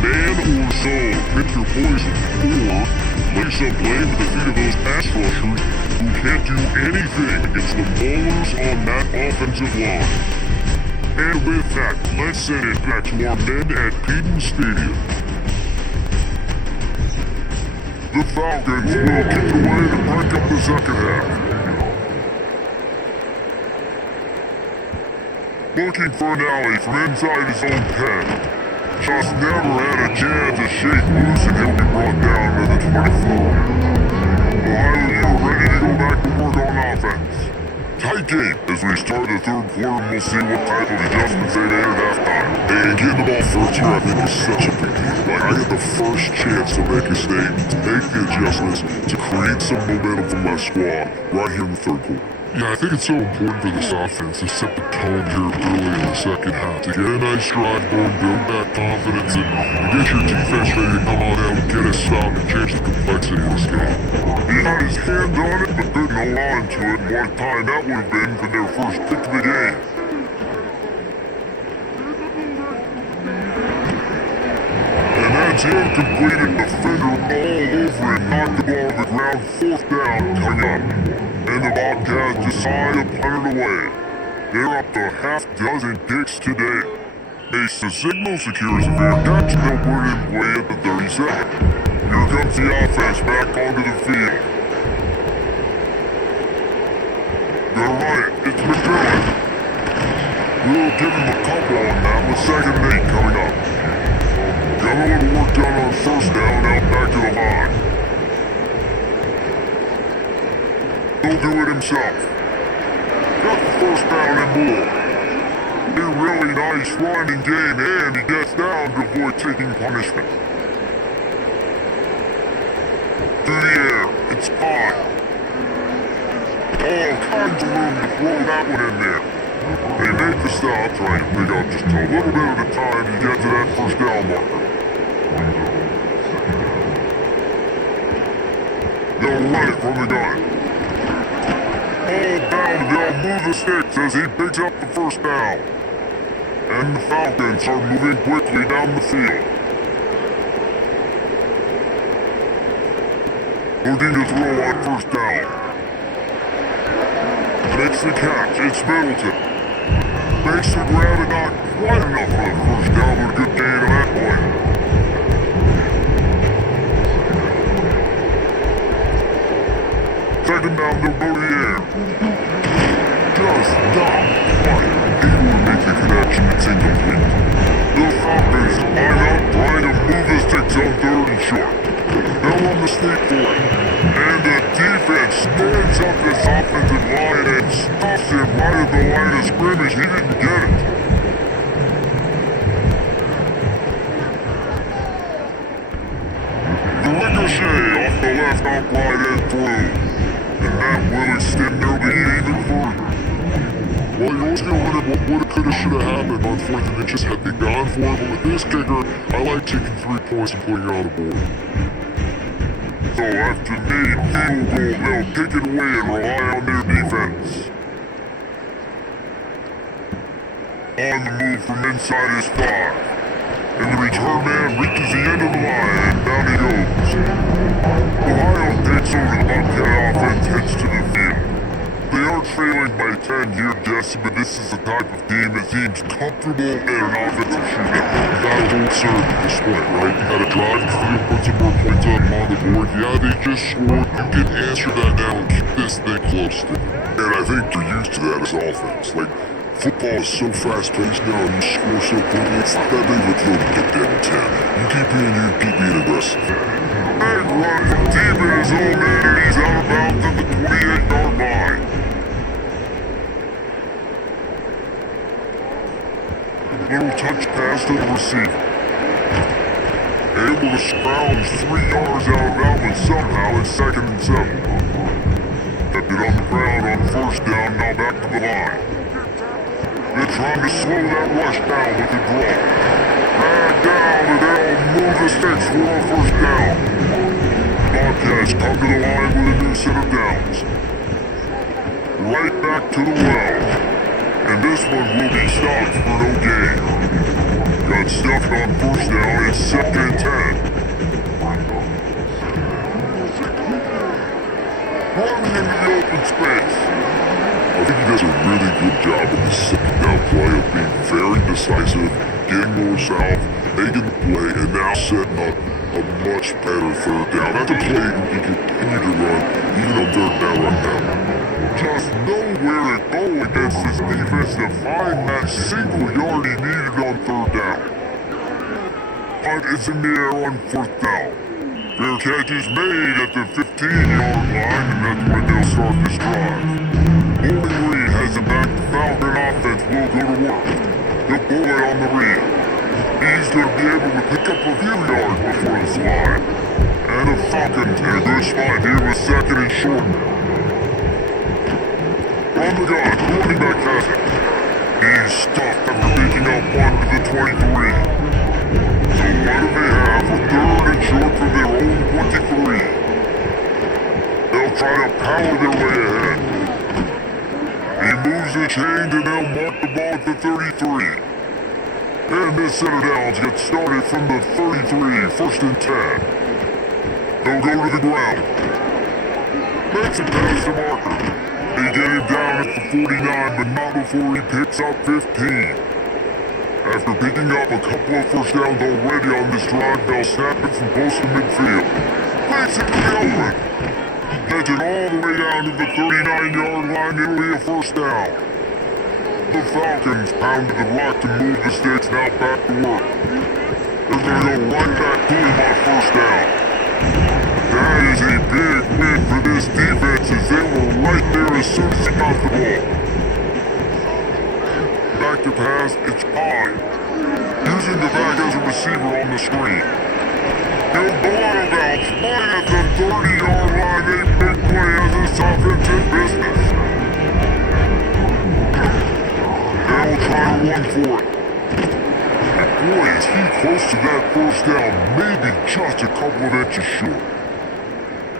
Man or zone, pick your poison, or lay some blame at the feet of those pass rushers who can't do anything against the maulers on that offensive line. And with that, let's send it back to our men at Peden Stadium. The Falcons will kick away to break up the second half. Looking for an alley from inside his own pen. Just never had a chance to shake loose and he'll be brought down to the 24. Ohio, you're ready to go back to work on offense. Tight game as we start the 3rd quarter, and we'll see what type of adjustments they made at halftime. And getting the ball first here, I think, is such a big deal. Like, I get the first chance to make a statement, to make the adjustments, to create some momentum for my squad right here in the 3rd quarter. Yeah, I think it's so important for this offense to set the tone here early in the second half. To get a nice drive going, build that confidence, and get your defense ready to come on out and get a stop and change the complexity of this game. He had his hand on it, but couldn't hold on to it. What time that would have been for their first pick of the game. And that's incomplete. Defender all over it. Knocked the ball to the ground. 4th down coming up. And the Bobcats decide to punt it away. They're up to half-dozen kicks today. Ace the signal secures the fair catch. They'll put it in play at the 32nd. Here comes the offense back onto the field. They'll run it. It's McMillan. We'll give him a couple on that with 2nd and 8 coming up. Got a little work done on 1st down, out back to the line. He'll do it himself. Got the 1st down and more. A really nice running game, and he gets down to avoid taking punishment. Through the air, it's on. All kinds of room to throw that one in there. They make the stop, trying to pick up just a little bit at a time to get to that 1st down marker. They'll run it from the gun. All down, they'll move the sticks as he picks up the 1st down. And the Falcons are moving quickly down the field. Looking to throw on 1st down. Makes the catch, it's Middleton. Makes the grab and not quite enough for the 1st down, but a good gain at that point. 2nd down, they'll go to the air. Just not quite able to make the connection, it's incomplete. The Falcons line up, trying to move the sticks on 3rd and short. They'll run the sneak for it. And the defense stands up this offensive line and stops him right at the line of scrimmage. He didn't get it. The ricochet off the left upright and through. And that will extend their lead even further. was gonna wonder what woulda, coulda, shoulda happened on 4th and inches had they gone for it, but with this kicker, I like taking 3 points and putting it on the board. So after made field goal, they'll take it away and rely on their defense. On the move from inside his 5. And the return man reaches the end of the line, and down he goes. Ohio takes over the Bobcat offense, heads to the field. They are trailing by 10 here, Jesse, but this is the type of team that seems comfortable in an offensive shootout. You gotta hold serve at this point, right? You gotta drive the field, put some more points on the board. Yeah, they just scored. You can answer that now and keep this thing close to them. And I think they're used to that as offense. Like, football is so fast-paced now, and you score so quickly, it's not that big of a deal to get down 10. You keep being aggressive. Big run from deep in his own end, and he's out of bounds at the 28-yard line. Little touch pass to the receiver. Able to scrounge 3 yards out of bounds somehow. It's 2nd and 7. Kept it on the ground on 1st down, now back to the line. They're trying to slow that rush down with a draw. Drag down, and they'll move the sticks for a 1st down. Bobcats come to the line with a new set of downs. Right back to the well. And this one will be stopped for no gain. Got stuffed on 1st down, it's 2nd and 10. Running into the open space. I think he does a really good job in the 2nd down play of being very decisive, getting more south, making the play, and now setting up a much better 3rd down. That's a play you can continue to run, even on 3rd down right now. Just know where to go against this defense to find that single yard he needed on 3rd down. Punt is in the air on 4th down. Fair catch is made at the 15-yard line, and that's when they'll start this drive. Bowling Reed has the back. Falcon offense will go to work. He'll pull it on the read. He's going to be able to pick up a few yards before the slide. And the Falcons in a good spot here with 2nd and short. On the gun, running back has it. He's stopped after making up one to the 23. So what do they have for 3rd and short from their own 23? They'll try to power their way ahead. He moves the chains and they'll mark the ball at the 33. And this set of downs gets started from the 33, 1st and 10. They'll go to the ground. Makes a pass to Marker. They get him down at the 49, but not before he picks up 15. After picking up a couple of 1st downs already on this drive, they'll snap it from close to midfield. Makes it to the open. Gets it all the way down to the 39-yard line. It'll be a 1st down. The Falcons pounded the rock to move the sticks, now back to work. They're going to go right back to him on 1st down. That is a big win for this defense as they were right there as soon as he got the ball. Back to pass, it's Pine. Using the back as a receiver on the screen. He'll go out of bounds, right at the 30-yard line. A big play as this offense in business. They'll try to run for it. And boy, is he close to that 1st down, maybe just a couple of inches short.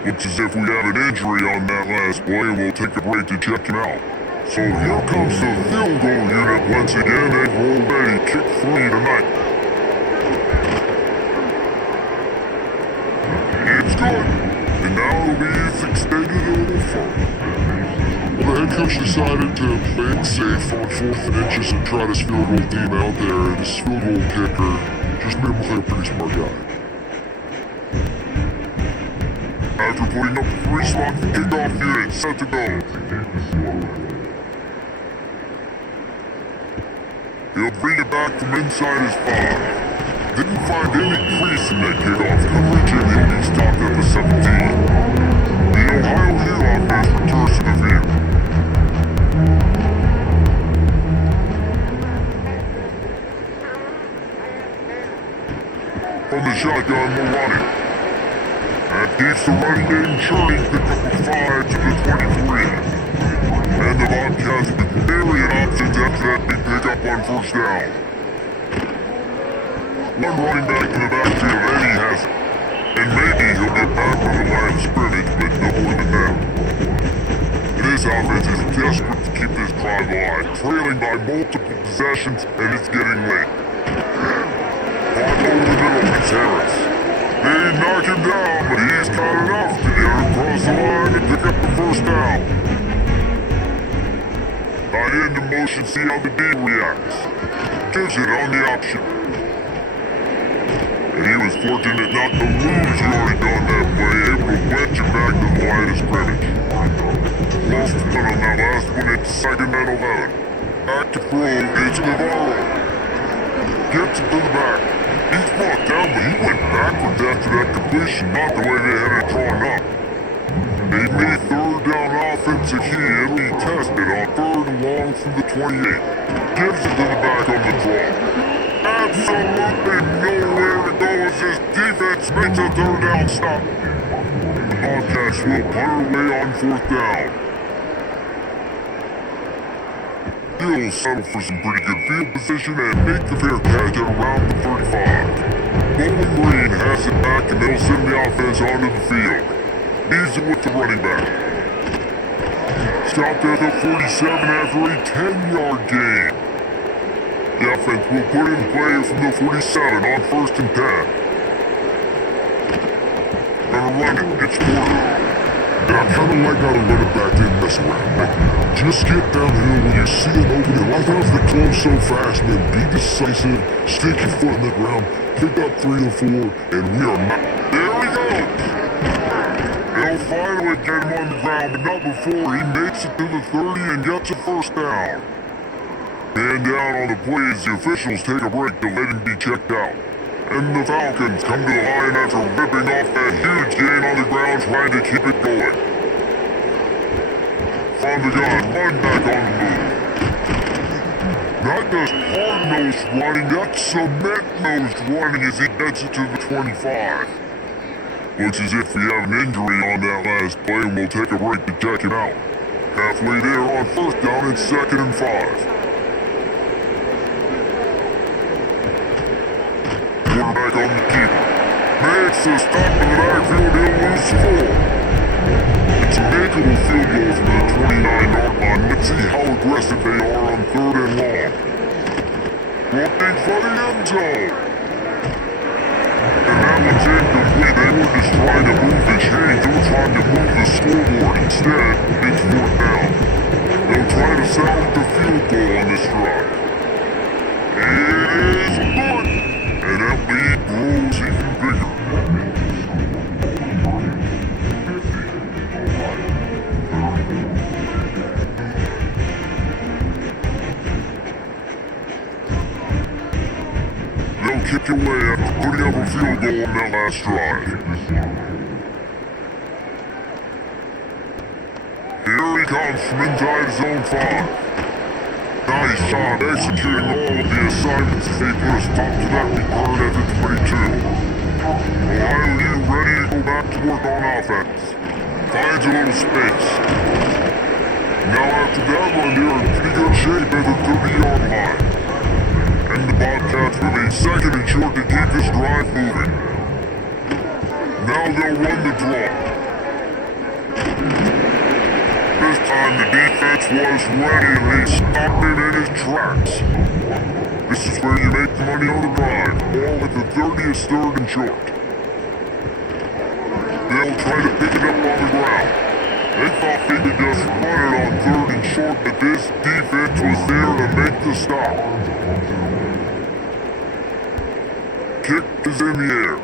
Looks as if we have an injury on that last play, and we'll take a break to check him out. So here comes the field goal unit once again. They've already kicked 3 tonight. It's good. And now it'll be extended a little further. Well, the head coach decided to play it safe on 4th and inches and try this field goal team out there, and this field goal kicker just made him look like a pretty smart guy. After putting up the 3 slot, the kickoff unit set to go. He'll bring it back from inside his 5. Didn't find any crease in that kickoff coverage, and he'll be stopped at the 17. The Ohio U offense returns to the field. From the shotgun, Milani. That keeps the running game churning, pick up a 5 to the 23. And the Bobcats with myriad options at He pick up on first down. One running back in the backfield, and he has it. And maybe he'll get back on the line of scrimmage, but no more than that. This offense is desperate to keep this drive alive, trailing by multiple possessions, and it's getting late. On over the middle, it's Harris. They knock him down, but he's got enough to get across the line and pick up the first down. Tight end in motion, see how the D reacts. Gives it on the option. And he was fortunate not to lose yardage on that play, able to wedge him back to the line of scrimmage. Lost a ton on that last one, it's second and 11. Back to throw, it's Navarro. Gets it to the back. He's brought down, but he went backwards after that completion, not the way they had it drawn up. They made third down offense a key and retested on third and long from the 28. Gives it to the back on the draw. Absolutely nowhere to go as this defense makes a third down stop. The Bobcats will punt away on fourth down. He'll settle for some pretty good field position and make the fair catch at around the 35. Bowling Green has it back and they'll send the offense onto the field. Needs it with the running back. Stopped at the 47 after a 10-yard gain. The offense will put in play from the 47 on first and 10. Gonna run it, it's Porter. And I kinda like how the running back didn't mess around. Like, just get downhill when you see an opening. Why not the close so fast, man? Be decisive, stick your foot in the ground, pick up 3 or 4, and we are not. There he goes! They'll finally get him on the ground, but not before he makes it to the 30 and gets a first down. Man down on the play as the officials take a break to let him be checked out. And the Falcons come to the line after ripping off that huge gain on the ground trying to keep it going. From the gun, run back on the move. Not just hard-nosed running, that's cement-nosed running as he gets it to the 25. Looks as if we have an injury on that last play and we'll take a break to check it out. Halfway there on first down and 2nd and 5. Quarterback on the keeper. Makes the stop in the backfield, he'll lose 4. It's a makeable field goal from the 29-yard line. Let's see how aggressive they are on 3rd and long. Looking for the end zone. And that one's incomplete. They were just trying to move the chains. They were trying to move the scoreboard. Instead, it's 4th down. They'll try to salvage the field goal on this drive. It is good. And that lead grows even bigger. They'll kick away after putting up a field goal on that last drive. Here he comes from inside zone 5. Nice job executing all of the assignments as they put a stop to that return at the 22. Ohio U ready to go back to work on offense. Finds a little space. Now after that run, they're in pretty good shape at the 30-yard line. And the Bobcats with a 2nd and short to keep this drive moving. Now they'll run the draw. This time the defense was ready and they stopped him in his tracks. This is where you make the money on the drive. Ball at the 30th, 3rd and short. They'll try to pick it up on the ground. They thought they could just run it on 3rd and short, but this defense was there to make the stop. Kick is in the air.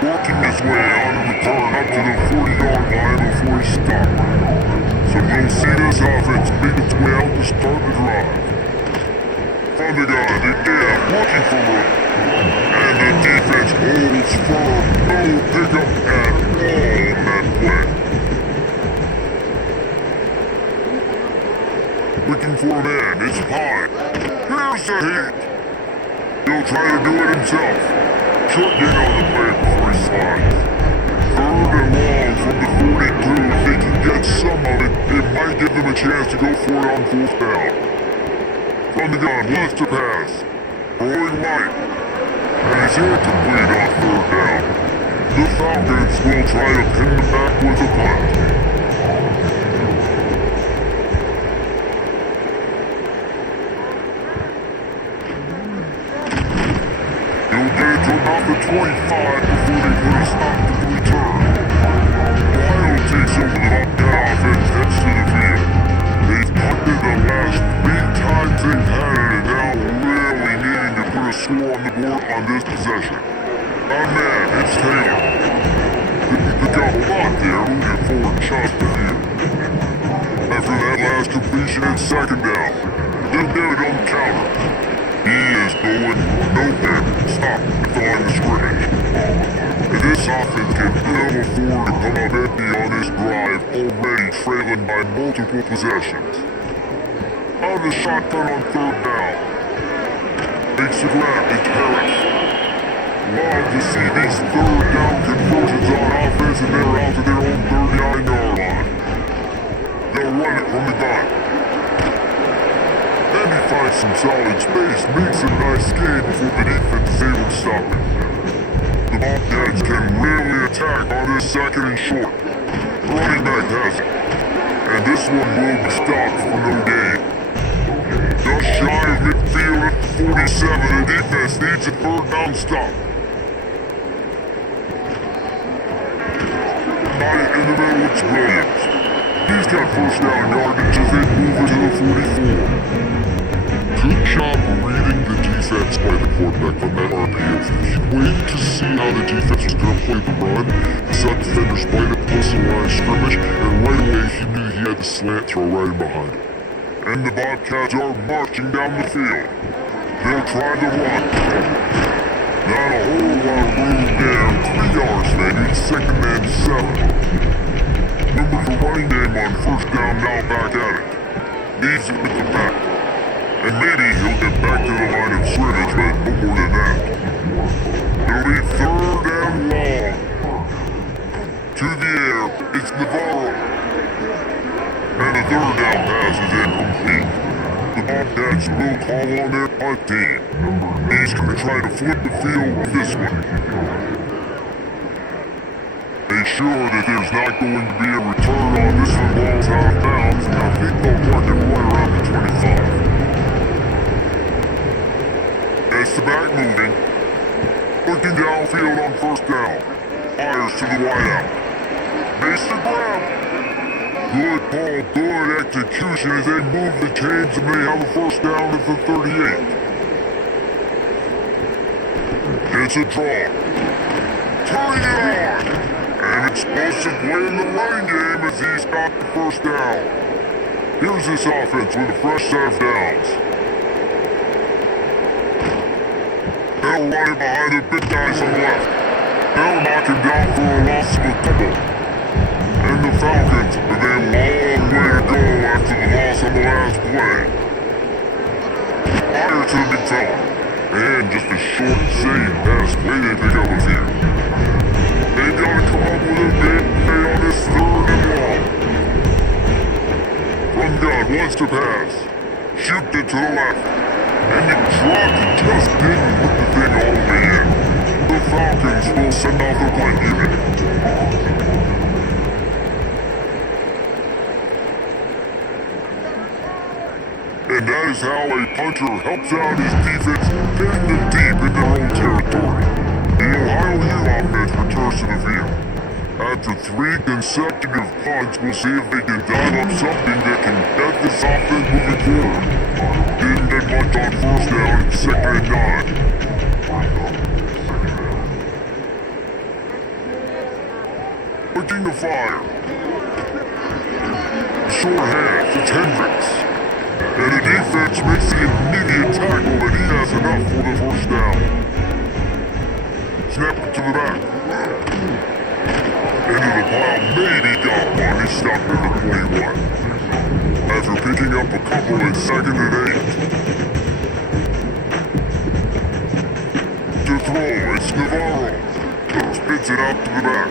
Working his way on the return up to the 40-yard line before he stopped. So you'll see this offense make its way out to start the drive. From the gun, looking for room. And the defense holds firm. No pickup at all on that play. Looking for a man, it's Pine. Here's the hit. He'll try to do it himself. Short gain on the play before he slides. 3rd and long from the 42, thinking get some of it, it might give them a chance to go for it on fourth down. From the gun, wants to pass. Throwing right. And he's incomplete on third down. The Falcons will try to pin them back with a punt. He'll get it to about the 25 before they put a stop to the return. Ohio takes over the Bobcat offense, heads to the field. They've punted the last 3 times they've had it, and now really needing to put a score on the board on this possession. Oh man, it's Taylor. They got a lot there, moving forward just a few. After that last completion, it's second down. They'll get it on the counter. He is going nowhere. Stop at the line of scrimmage. And this offense can ill afford to come up empty on this drive, already trailing by multiple possessions. Out of the shotgun on third down. Makes the grab, it's Harris. Love to see these third down conversions on offense, and they're out to their own 39-yard line. They'll run it from the gun. Then he finds some solid space, makes a nice game before the defense is able to stop him. The Bobcats can really attack on this second and short. The running back has it. And this one will be stopped for no gain. Just shy of midfield at 47, the defense needs a third down stop. Got it in the middle, it's Williams. He's got first down yardage as they move into the 44. Good job reading the defense by the quarterback on that RPO. He waited to see how the defense was going to play the run. He saw defenders play the close to the line of scrimmage, and right away he knew he had the slant throw right in behind him. And the Bobcats are marching down the field. They'll try the run. Not a whole lot of room there. 3 yards, maybe. Second and 7. Remember the running game on first down, now back at it. Needs it with the back. And maybe he'll get back to the line of scrimmage, but no more than that. It'll be third and long. To the air, it's Navarro. And the third down pass is incomplete. The Bobcats will call on their punt team. He's going to try to flip the field with this one. Make sure that there's not going to be a return on this one. Ball's out of bounds, and I think they'll mark it right around the 25. As the back moving, looking downfield on first down. Fires to the wideout. Makes the grab. Good ball, good execution as they move the chains and they have a first down at the 38. It's a draw. Turning it on. And explosive play in the running game as he's got the first down. Here's this offense with a fresh set of downs. They'll run it behind the big guys on the left. They'll knock him down for a loss of a couple. And the Falcons with a long way to go after the loss on the last play. Fire to the big fella. And just a short, safe pass play they pick up with here. They gotta come up with a big play on this third and long. From gun wants to pass. Shoots it to the left. And he dropped it, just didn't put the thing all the way in. The Falcons will send out the punt unit. And that is how a punter helps out his defense, getting them deep in their own territory. The Ohio U offense returns to the field. After 3 consecutive punts, we'll see if they can dial up something that can get this offense moving forward. Didn't get much on first down, it's second and 9. Looking to fire. Short hands, it's Hendricks. And the defense makes the immediate tackle, and he has enough for the first down. Snap it to the back. Into the pile, maybe got one. He stopped at the 21. After picking up a couple at second and 8. To throw, it's Navarro. Spits it out to the back.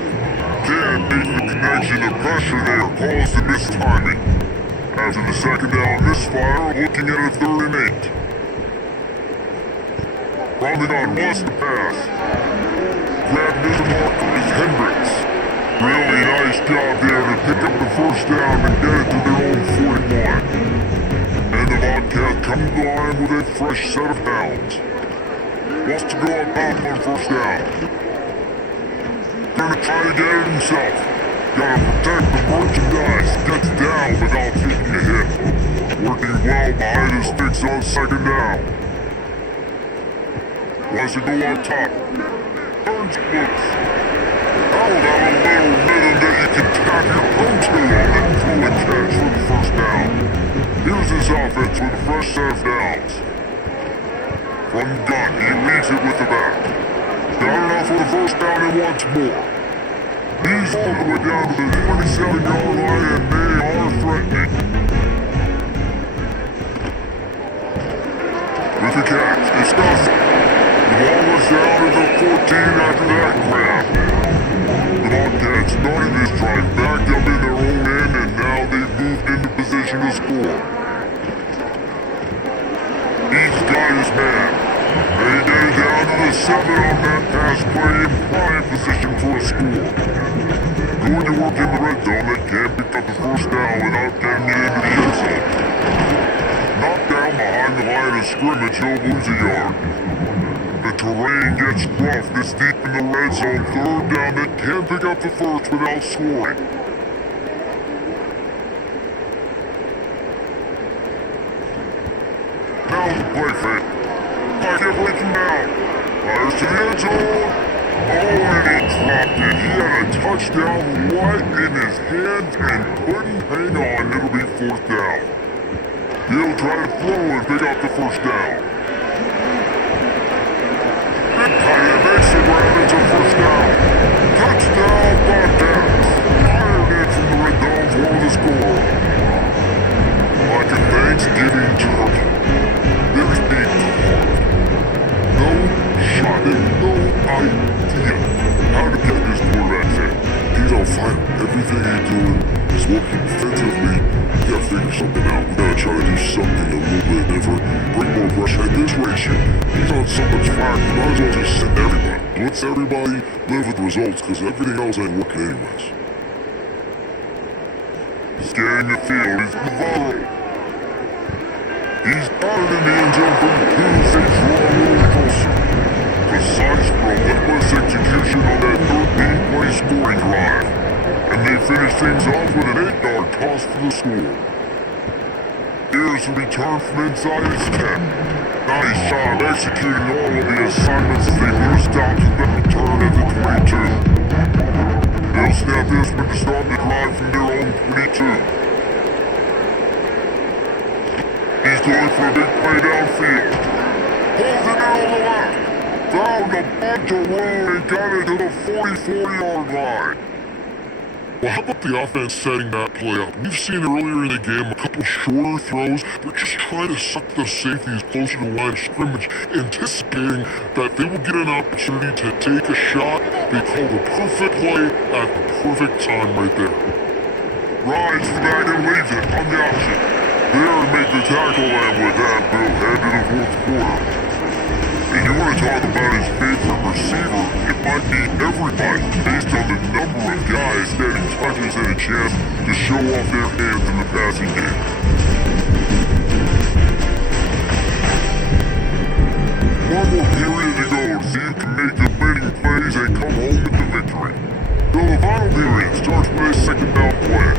Can't can't make the connection. The pressure there caused the mistiming. After the second down misfire, looking at a 3rd and 8. Rounding on wants to pass. Grabbed near the marker is Hendricks. Really nice job there to pick up the 1st down and get it to their own 41. And the Bobcats come to the line with a fresh set of downs. Wants to go up on 1st down. Gonna try to get it himself. Gotta protect the merchandise. Gets down without taking a hit. Working well behind his sticks on 2nd down. Wants to go on top. Turns loose. Held out a little rhythm that you can tap your toe to on and throw a catch for the 1st down. Here's his offense with a fresh set of downs. From the gun, he leads it with the back. Got enough for the 1st down and wants more. He's all the way down to the 27-yard line and they are threatening. With the catch, it's Gossip. The ball was down at the 14 after that grab. The Bobcats started this drive back up in their own end and now they've moved into position to score. He's got his man. They get it down to the 7 on that pass play in prime position for a score. Going to work in the red zone, they can't pick up the 1st down without getting it into the end zone. Knocked down behind the line of scrimmage, he'll lose a yard. The terrain gets rough this deep in the red zone. 3rd down, they can't pick up the 1st without scoring. Now the play fake. Pocket breaking down. Fires to the end zone. Oh, and he dropped it. He had a touchdown right in his hands and couldn't hang on. It'll be 4th down. He'll try to throw and pick up the 1st down. Big tight end makes the grab into 1st down. Touchdown, Bobcats. Fired in from the red zone for the score. Like a Thanksgiving turkey. There's being hard. No shot and no idea how to get this quarterback there. He's on fire. Everything he's doing is working defensively. We gotta figure something out. We gotta try to do something a little bit different. Bring more pressure. At this ratio, he's on so much fire. You might as well just send everybody. Blitz everybody, live with results, because everything else ain't working anyways. Scanning the field is Navarro. He's got it in the end zone from 2. They draw a little closer. Precise, relentless execution on that 13-play scoring drive. And they finish things off with an 8-yard toss for the score. Here's a return from inside his 10. Nice job executing all of the assignments as they put a stop to that return at the 22. They'll snap this one to start the drive from their own 22. He's going for a big play downfield. Holds it out on the left. Found a bunch of room and got it to the 44-yard line. Well, how about the offense setting that play up? We've seen earlier in the game a couple shorter throws. They're just trying to suck the safeties closer to the line of scrimmage, anticipating that they will get an opportunity to take a shot. They call the perfect play at the perfect time right there. Rides the bag and leaves it on the option. There and make the tackle, and with that, Bill head to the 4th quarter. And you want to talk about his favorite receiver, it might be everybody based on the number of guys getting touches and a chance to show off their hands in the passing game. One more period to go to see who can make the winning plays and come home with the victory. So the final period starts with a 2nd down play.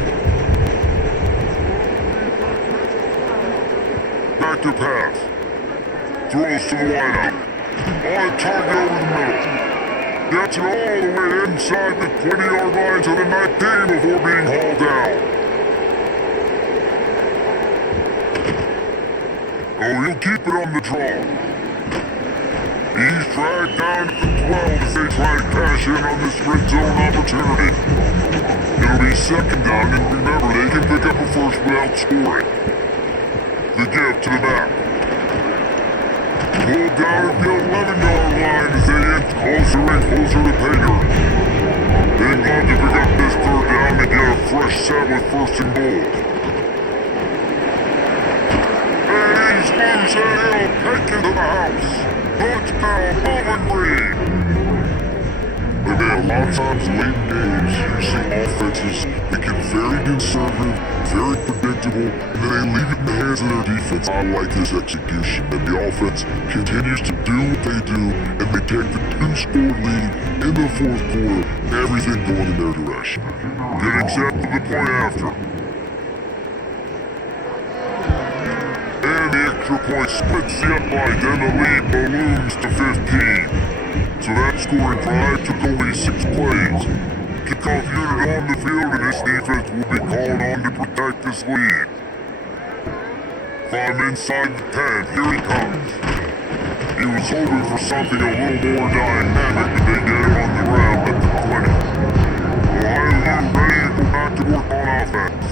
Back to pass. Throws to the wideout. On target over the middle. Gets it all the way inside the 20-yard line to the 19 before being hauled down. Oh, he'll keep it on the draw. He's dragged down to the 12 as they try to cash in on this red zone opportunity. It'll be 2nd down, and remember, they can pick up a 1st without scoring. The give to the back. Pulled down at the 11-yard line as they inch closer and closer to Pager. They've got to pick up this this third down to get a fresh set with first and goal. And he's loose and he'll take it to the house. Touchdown, Bowling Green. But man, a lot of times late in games, you see offenses that get very conservative, very predictable, and then they leave it in the hands of their defense. I like this execution, and the offense continues to do what they do, and they take the 2-score lead in the fourth quarter, everything going in their direction. Getting set for the point after. And the extra point splits the upright, and the lead balloons to 15. So that scoring drive took only 6 plays. Kickoff unit on the field, and this defense will be called on to protect this lead. From inside the 10, here he comes. He was hoping for something a little more dynamic, but they get him on the ground at the 20. Ohio U ready to go back to work on offense.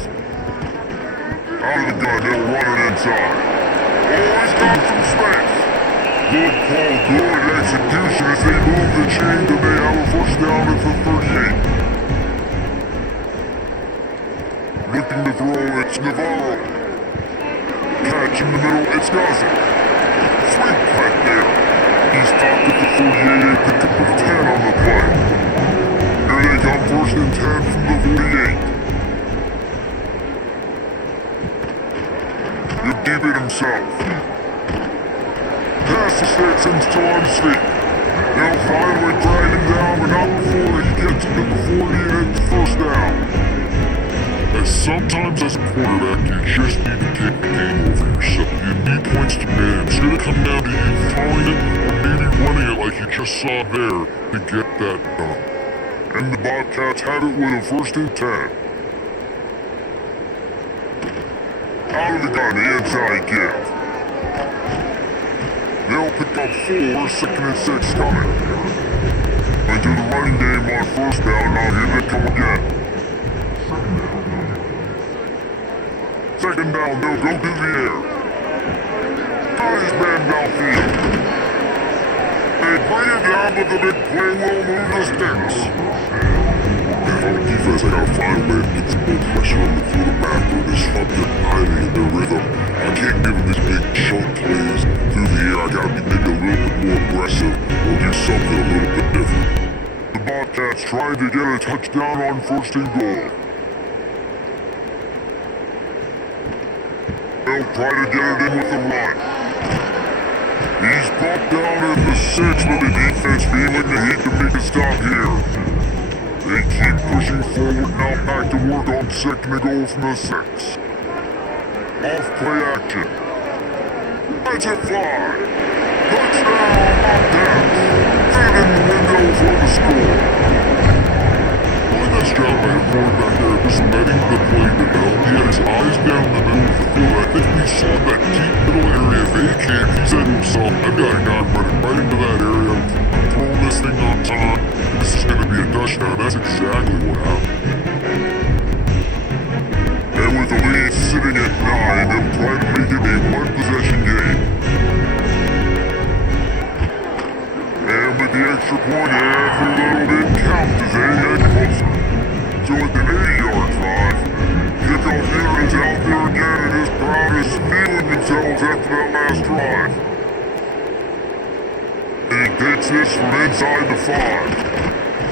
Out of the gun, they'll run it inside. Oh, he's got some space. Good call, good execution as they move the chain till they have a first down at the 38. Looking to throw, it's Navarro. Catch in the middle, it's Gosek. Sweet cut there. He's stopped at the 48, picked up with 10 on the play. Here they come, first and 10 from the 48. He'll keep it himself. Pass to Stetson's still on his feet. They'll finally drag him down, but not before he gets to the 40 and it's first down. And sometimes as a quarterback, you just need to take the game over yourself. You need points to man. It's going to come down to you throwing it or maybe running it like you just saw there to get that done. And the Bobcats have it with a first and 10. Out of the gun, the inside give. They'll pick up 4, second and 6 coming. They do the running game on first down, now here they come again. Second down, they'll go through the air. Nice man downfield. They bring it down, but the big play will move the sticks. Man, on defense, I gotta find a way to get some more pressure on the quarterback or disrupt their timing and their rhythm. I can't give them these big chunk plays through the air. I gotta be maybe a little bit more aggressive or do something a little bit different. The Bobcats trying to get a touchdown on first and goal. They'll try to get it in with a run. He's brought down at the 6, but the defense feeling the heat to make a stop here. They keep pushing forward, now back to work on second and goal from the 6. Off-play action. Let's it fly. Touchdown, Bobcats. Feet in the window for the score. Really nice job by the quarterback there, just letting the play develop. He had his eyes down the middle of the field. I think we saw that deep middle area vacant. He said to himself, I've got a guy running right into that area. I'm throwing this thing on time. This is going to be a touchdown. That's exactly what happened. And with the lead sitting at 9, they'll try to make it a one-possession game. And with the extra point, every little bit counts as they get closer. So at the 80-yard drive, kickoff unit is out there again, and his crowd is feeling themselves after that last drive. And he takes this from inside the 5.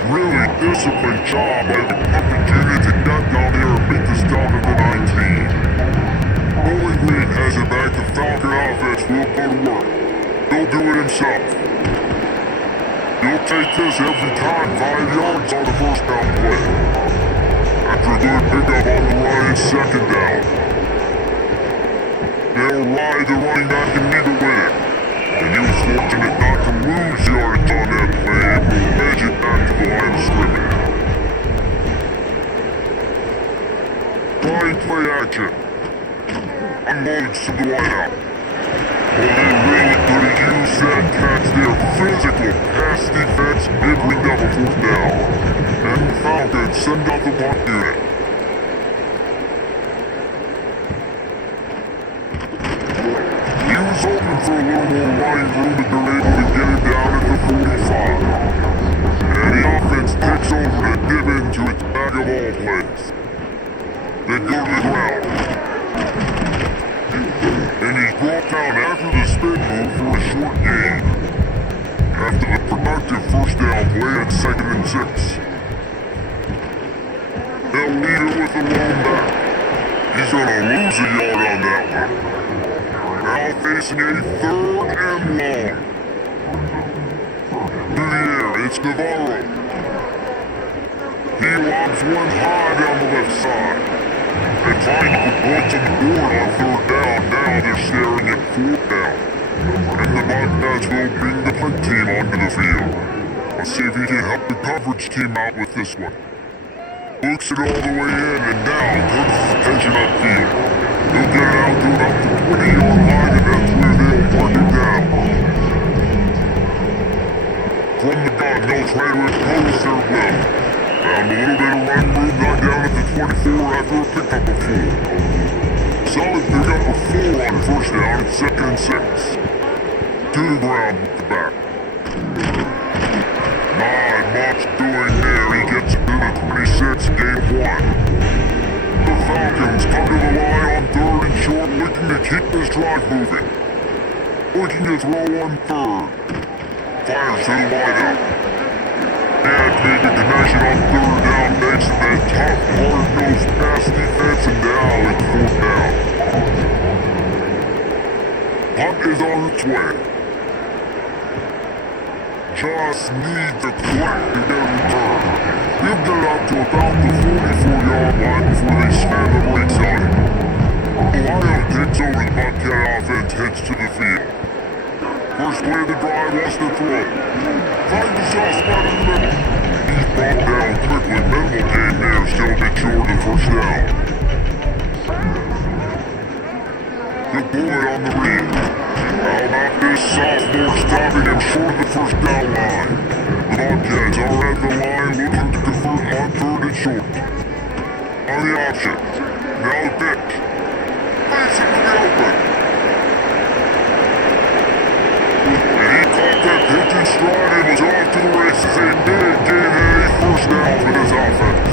Really disciplined job by the coverage unit to get down here and make this down to the 19. Bowling Green has it back. The Falcon offense will go to work. He'll do it himself. He'll take this every time, 5 yards on the first down play. After a good pickup on the run, it's second down. They'll ride the running back and need to win it. And he was fortunate not to lose yards on that play and will edge it back to the line of scrimmage. Flying play action. Unloaded to the wideout. Well, they really could have used that catch there. Physical pass defense did bring up a fourth down. And the Falcons send out the punt unit. He was hoping for a little more running room, but they're able to get it down at the 45. And the offense takes over to dip into its bag of all plays. They go to the ground. And he's brought down after the spin move for a short gain. After the productive first down play at 2nd and 6. They'll lead it with the long back. He's gonna lose a yard on that one. Now facing a 3rd and long. To the air, it's Navarro. He lobs one high down the left side. They find the points on the board on 3rd down. Now they're staring at 4th down. And the Bobcats will bring the punt team onto the field. Let's see if he can help the coverage team out with this one. Looks it all the way in and down, turns his attention upfield. He'll get it out to about the 20-yard line and that's where they'll mark it down. From the gun, they'll try to impose their will. Found a little bit of run room, got down at the 24 after a pickup of 4. Solid pickup of 4 on 1st down at 2nd and 6. To the ground with the back. Not much doing there, he gets it to the 26, gain 1. The Falcons come to the line on 3rd and short, looking to keep this drive moving. Looking to throw on 3rd. Fires to the wideout. And make a connection on 3rd down, makes that tough, hard-nosed pass defense, and now it's 4th down. Punt is on its way. Just needs a crack to get a return. He'll get out to about the 44-yard line before they slam the brakes on it. Ohio takes over the Bobcat offense, heads to the field. First play of the drive wants to throw. Finds the soft spot in the middle. He's brought down quickly. Minimal gain there, still a bit short of the 1st down. He'll pull it on the read. How about this sophomore stopping him short of the 1st down line? The Bobcats are at the line looking to convert on 3rd and short. On the option. Now the pitch. Face into the open. And he caught that pitch in stride and was off to the races. A big gain and a 1st down for this offense.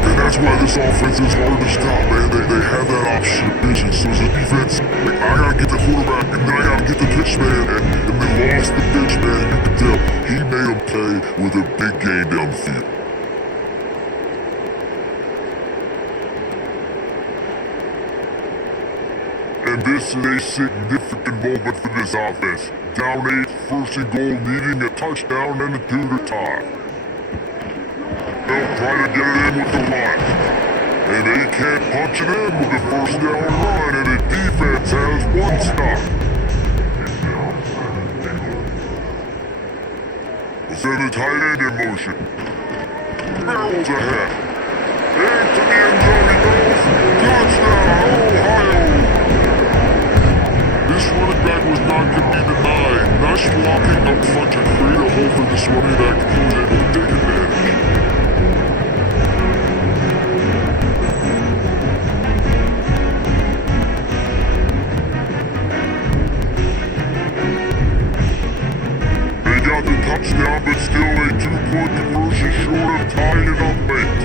And that's why this offense is hard to stop, man. They have that option vision. So as a defense, I gotta get the quarterback, and then I gotta get the pitch man, and they lost the pitch man. You can tell he made them play with a big gain down the field. And this is a significant moment for this offense. Down 8, 1st and goal, needing a touchdown and a 2 to tie. They'll try to get it in with the run. And they can't punch it in with the 1st down run, and the defense has 1 stop. Send the tight end in motion. Barrels ahead. Into the end zone he goes. Touchdown, Ohio! This running back was not going to be denied. Nice blocking up front to create a hole for this running back. He was able to take advantage. The touchdown, but still a 2-point conversion short of tying it up late.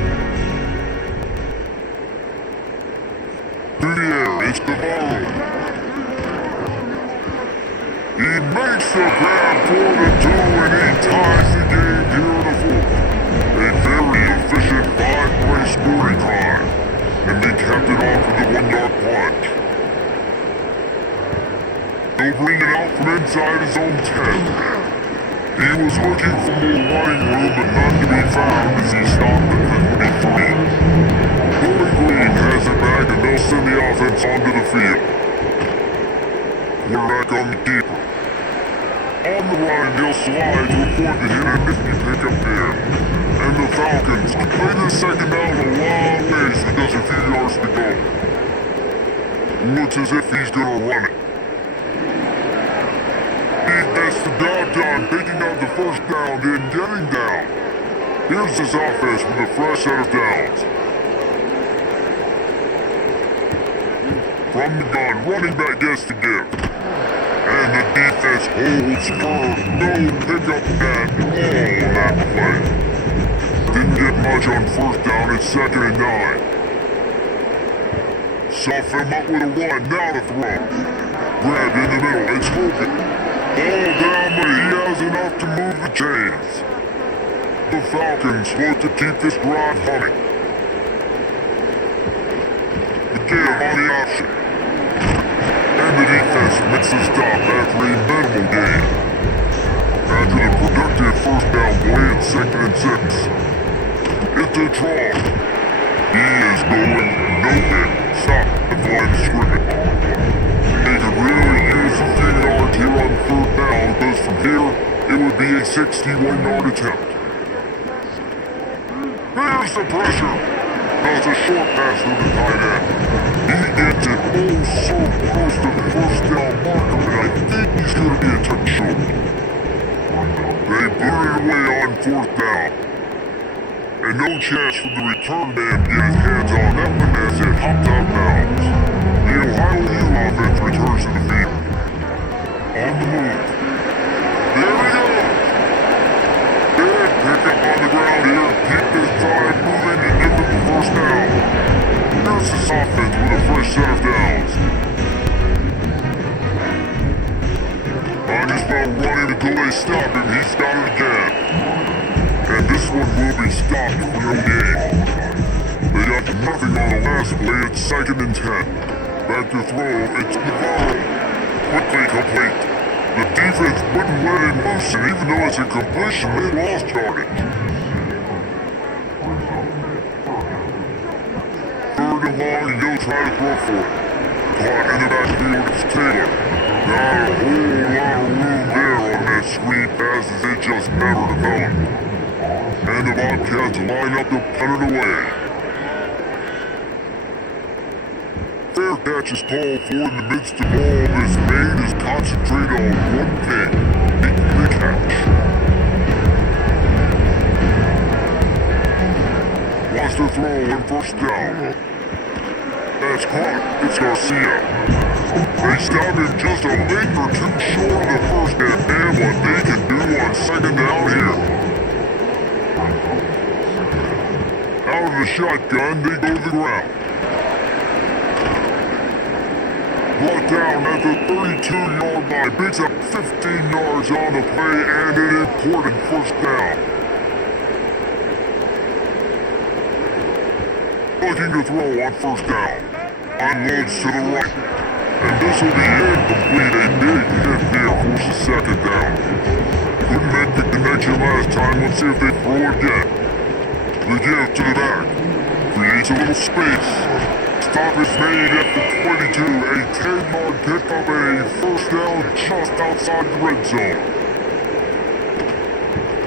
To the air, it's Navarro. He makes the grab for the 2 and he ties the game here in the 4th. A very efficient 5-play scoring drive, and they capped it off with a 1-yard punt. He'll bring it out from inside his own 10. He was looking for more running room, but none to be found as he stopped at the 23. Bowling Green has it back and they'll send the offense onto the field. Quarterback on the keeper. On the run, they'll slide to avoid the hit and nifty pickup there. And the Falcons can play this 2nd down a long ways with just a few yards to go. Looks as if he's gonna run it. That's the job done, taking out the 1st down, then getting down. Here's his offense with a fresh set of downs. From the gun, running back gets the give. And the defense holds firm. No pickup at all on that play. Didn't get much on first down and 2nd and 9. Stuff him up with a run, now to throw. Grabbed in the middle, it's Hogan. Ball down, but he has enough to move the chains. The Falcons look to keep this drive humming. Again on the option. And the defense makes a stop after a minimal gain. After the productive first down play at 2nd and 6. It's a draw. He is going nowhere. Stop the line of scrimmage. They could really use a few yards here on 3rd down, because from here, it would be a 61-yard attempt. There's the pressure. That's a short pass to the tight end. He gets it oh so close to the first down marker, and I think he's going to be a touch short. They blew it away on 4th down. And no chance for the return man to get his hands on that one as it hopped out of bounds. The Ohio U offense returns to the field. On the move. There he goes! Good pickup on the ground here. Keep this drive moving and give them the first down. Here's this offense with a fresh set of downs. On just about running until they stop him, he's got it again. And this one will be stopped for no gain. They got nothing on the last play, it's 2nd and 10. Back to throw, it's Navarro. Quickly complete. The defense wouldn't let him loose, and even though it's a completion, they lost yardage. 3rd and long, and he'll try to throw for it. Caught in the backfield, it's Taylor. Not a whole lot of room there on that screen passes, it just never developed. And the Bobcats line up to punt it away. Fair catch is called for in the midst of all this. Maine is concentrated on one thing, making the catch. Wants to throw on 1st down. That's caught. It's Garcia. They stop him just a length or 2 short of the first down, and what they can do on 2nd down here. Out of the shotgun, they go to the ground. Brought down at the 32-yard line, picks up 15 yards on the play and an important first down. Looking to throw on 1st down. Unloads to the right. And this will be incomplete. A big hit there forces 2nd down. Couldn't make the connection last time. Let's see if they throw again. The give to the back. Creates a little space. Stop is made at the 22. A 10-yard pickup and a first down just outside the red zone.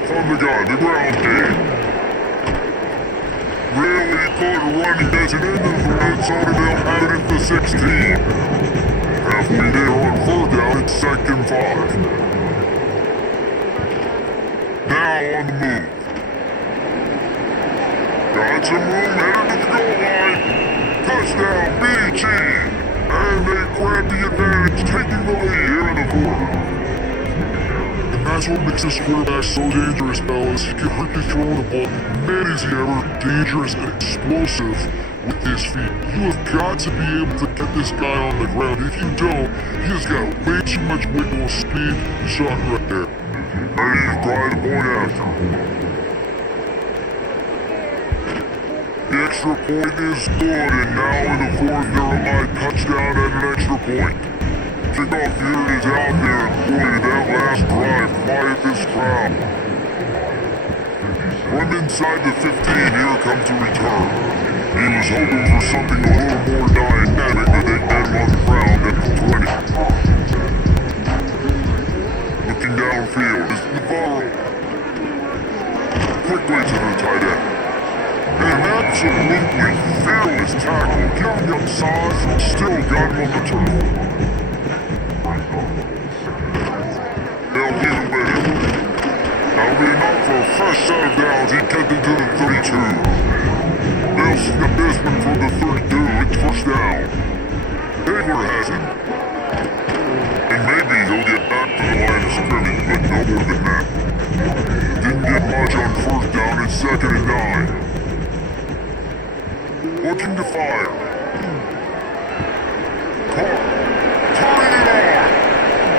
From the gun, the ground game. Really good running gets it into the red zone and they'll have it at the 16. Halfway there on 3rd down, it's 2nd and 5. Now on the move. Got some room headed to the goal line. Touchdown, BG! And they grab the advantage, taking the lead here in the 4th. And that's what makes this quarterback so dangerous, fellas. He can quickly throw the ball. Man, is he ever dangerous and explosive with his feet. You have got to be able to get this guy on the ground. If you don't, he has got way too much wiggle and speed. Shot right there. Ready to try the point after. The extra point is good, and now in the 4th, they're a touchdown and an extra point. Kickoff here is out there, and boy, that last drive quiet this crowd. From inside the 15, here comes the return. He was hoping for something a little more dynamic than they had him on the ground at the 20. Looking downfield is Navarro. Quickly to the tight end. An absolutely fearless tackle. Young size, still got him on the turf. They'll get him ready. That'll be enough for a fresh set of downs. He gets into the 32. They'll snip this one from the 32. It's first down. Taylor has it. And maybe he'll to fire. Carr, turning it on.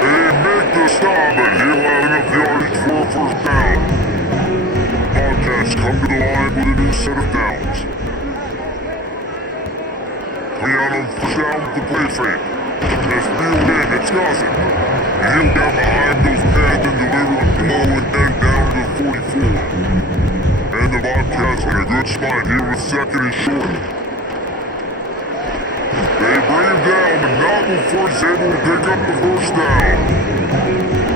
They make the stop, but he'll have enough yardage for a first down. Bobcats come to the line with a new set of downs. Coming out on first down with the play fake. That's reeled in, it's Gossett. He'll down behind those pads and deliver a blow and then down to the 44. And the Bobcats in a good spot here with second and short. They bring him down, but not before he's able to pick up the first down.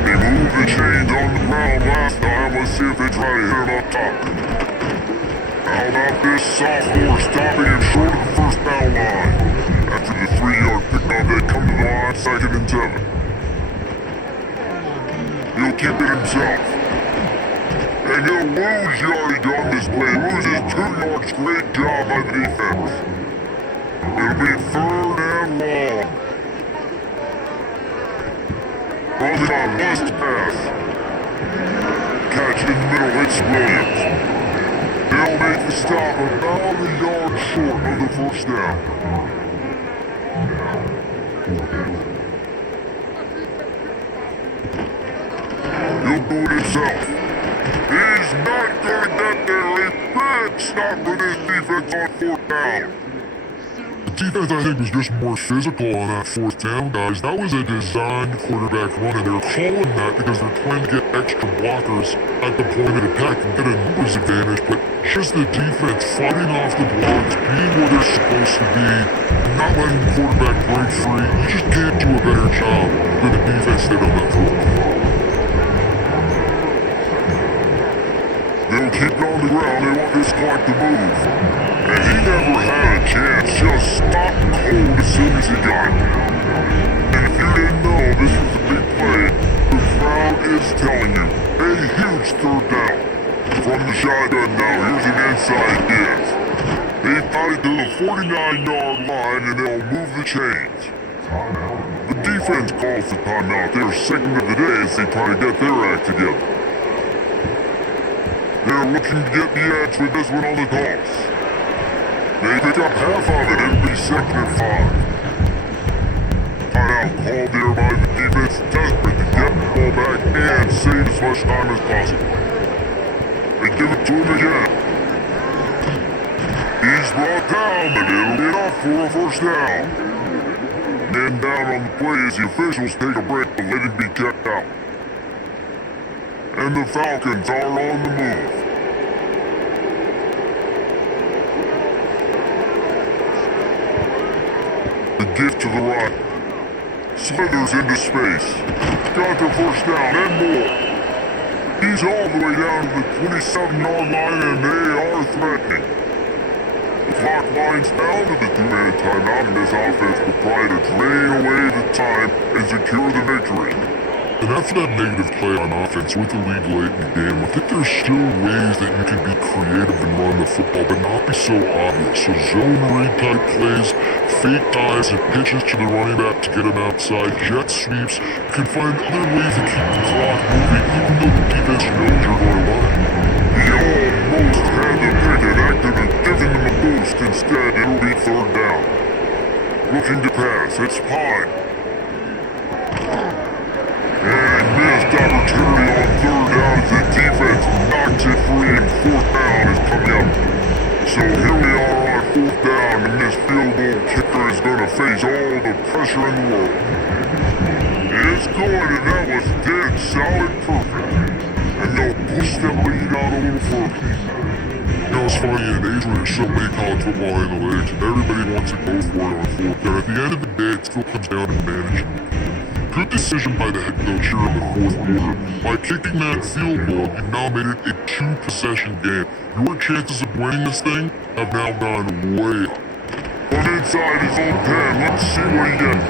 They moved the chains on the ground last time. Let's see if they try to hit him up top. How about this sophomore stopping him short of the first down line? After the 3-yard pickup, they come to the line, second and 7. He'll keep it himself. And he'll lose yardage on this play. Loses 2 yards. Great job by the defense. It'll be third and long. Running on last pass. Catch in the middle, it's Williams. They'll make the stop about a yard short of the first down. He'll do it himself. He's not going to get there. A big stop for this defense on fourth down. The defense, I think, was just more physical on that fourth down, guys. That was a designed quarterback run, and they're calling that because they're trying to get extra blockers at the point of attack and get a numbers advantage, but just the defense fighting off the blocks, being where they're supposed to be, not letting the quarterback break free. You just can't do a better job than the defense did on that fourth down. They'll keep it on the ground. They want this clock to move. And he never had a chance. Just stopped cold as soon as he got it. And if you didn't know this was a big play, the crowd is telling you. A huge third down. From the shotgun now, here's an inside give. They got it to the 49-yard line and they'll move the chains. The defense calls the timeout. They're second of the day as they try to get their act together. They're looking to get the edge with this one on the toss. They pick up half of it. It'll be second and 5. Timeout called there by the defense, desperate to get the ball back and save as much time as possible. They give it to him again. He's brought down, but it'll be enough for a first down. Men down on the play as the officials take a break to let him be checked out. And the Falcons are on the move. The gift to the right. Slithers into space. Got the first down and more. He's all the way down to the 27-yard line and they are threatening. The clock winds down to the 2-minute timeout and this offense will try to drain away the time and secure the victory. And after that negative play on offense with the lead late in the game, I think there's still ways that you can be creative and run the football, but not be so obvious. So zone read type plays, fake dives and pitches to the running back to get him outside, jet sweeps. You can find other ways to keep the clock moving, even though the defense knows you're going to run. He almost had the pick and acted and given him a boost. Instead, it'll be third down. Looking to pass, it's Pine. And missed opportunity on third down as the defense knocks it free and fourth down is coming up. So here we are on fourth down and this field goal kicker is going to face all the pressure in the world. It's good and that was dead solid perfect. And they'll push that lead out a little further. You know, it's funny, in an age where there's so many college football analytics and everybody wants to go for it on fourth down, at the end of the day, it still comes down to management. Good decision by the head coach here in the fourth quarter. By kicking that field goal, you've now made it a 2-possession game. Your chances of winning this thing have now gone way up. From inside his own 10, let's see what he gets.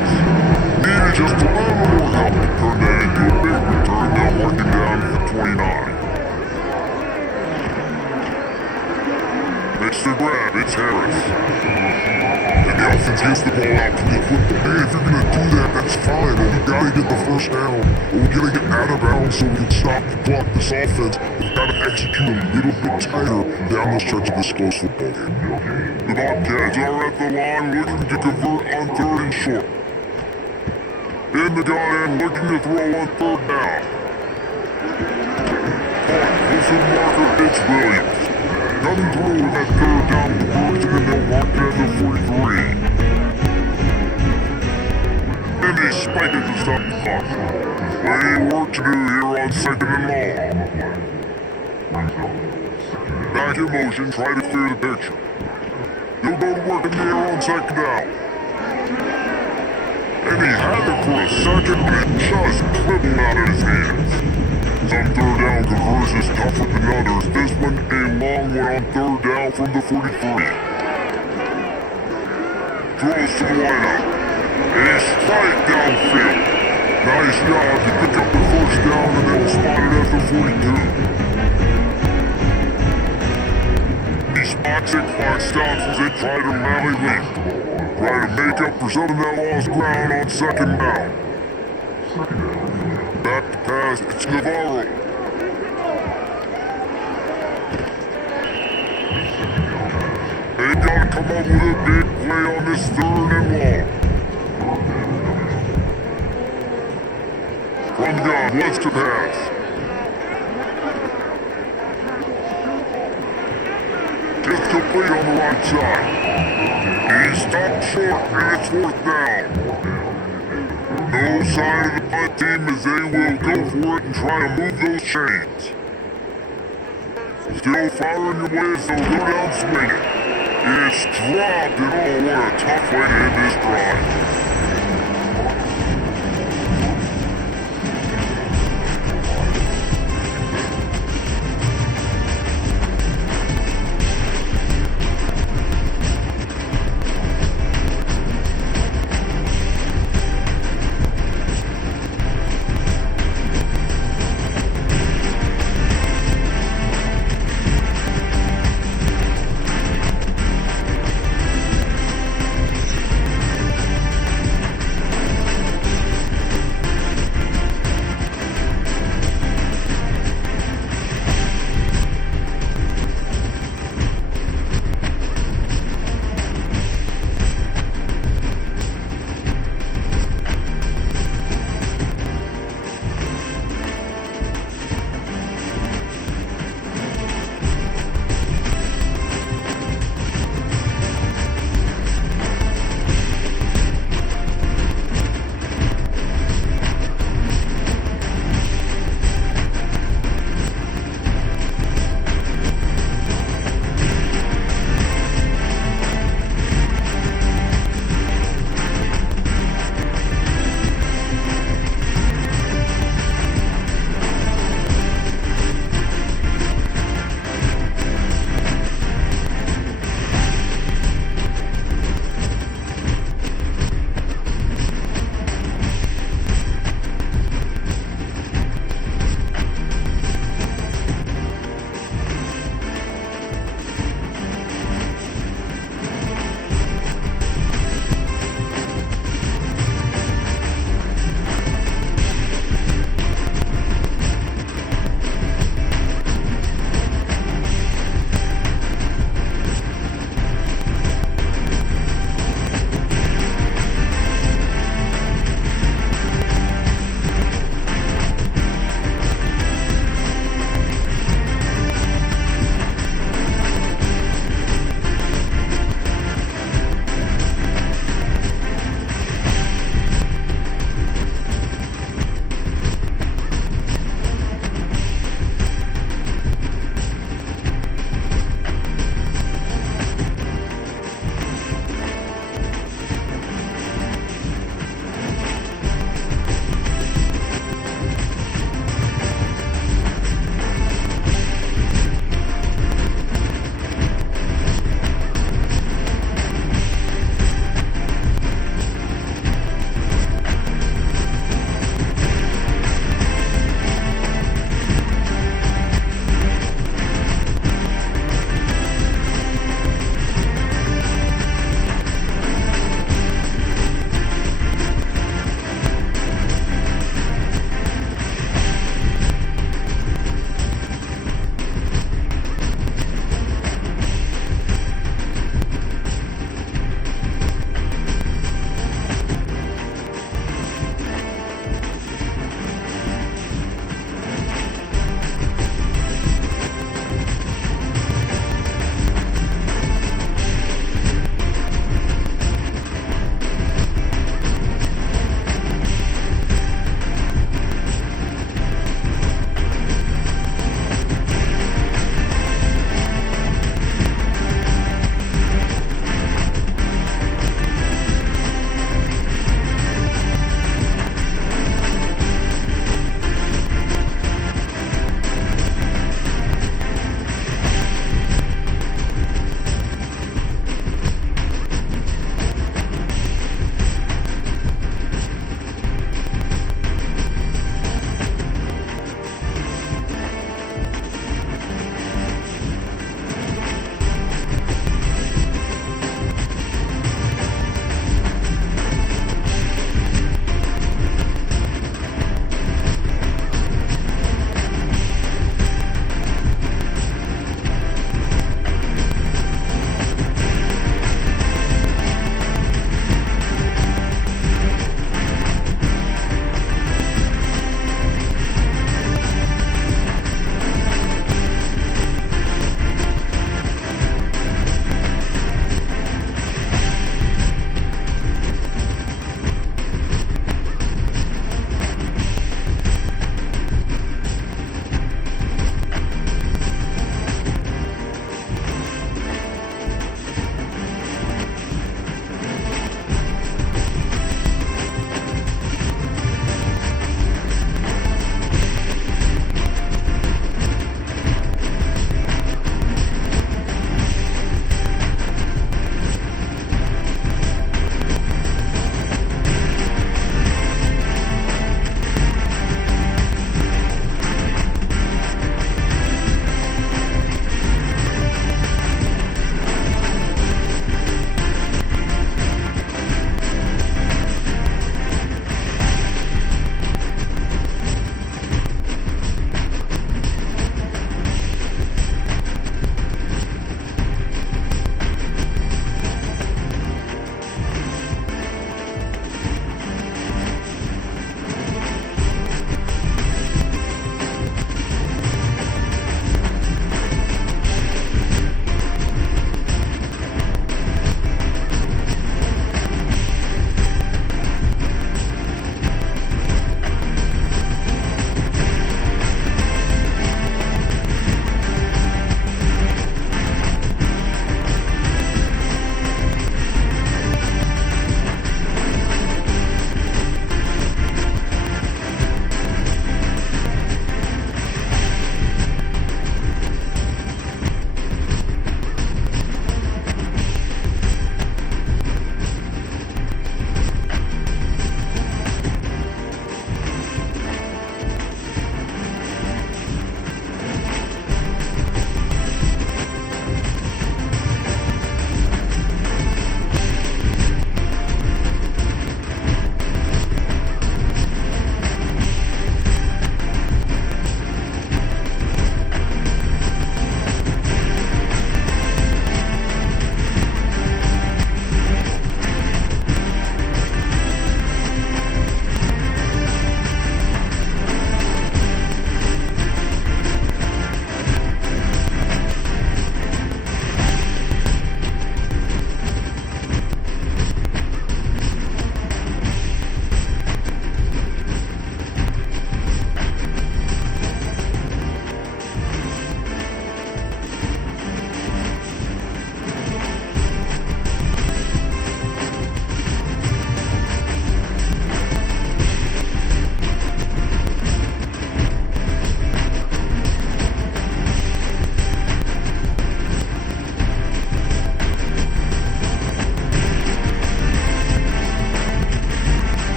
Needed just a little more help to turn that into a big return, now working down to the 29. Makes the grab, it's Harris. And the offense gets the ball out pretty quickly. Hey, if you're gonna do that, that's fine. But we gotta get the first down. Or we gotta get out of bounds so we can stop the block this offense. We've gotta execute a little bit tighter down the stretch of this close football The Bobcats are at the line looking to convert on 3rd and short. In the gun and looking to throw on 3rd down. Close marker, it's Williams. Coming through at 3rd down conversion and they'll mark it at the 43. And they spike it to stop the clock. Plenty of work to do here on 2nd and long. Back in motion, try to clear the picture. He'll go to work in the air on 2nd down. And he had it for a second, but it just clipped out of his hands. Some 3rd down conversions tougher than others. This one a long one on 3rd down from the 43. Throws to the lineup. A strike downfield. Nice job to pick up the 1st down and they'll spot it at the 42. Toxic clock stops as they try to rally late. Try to make up for some of that lost ground on 2nd down. Back to pass, it's Navarro. They gotta come up with a big play on this 3rd and long. From the gun, wants to pass. Just complete on the right side. He stopped short and it's 4th down. No sign of the punt team as they will go for it and try to move those chains. Still firing your way as they'll go down swinging. It's dropped and oh what a tough way to end this drive.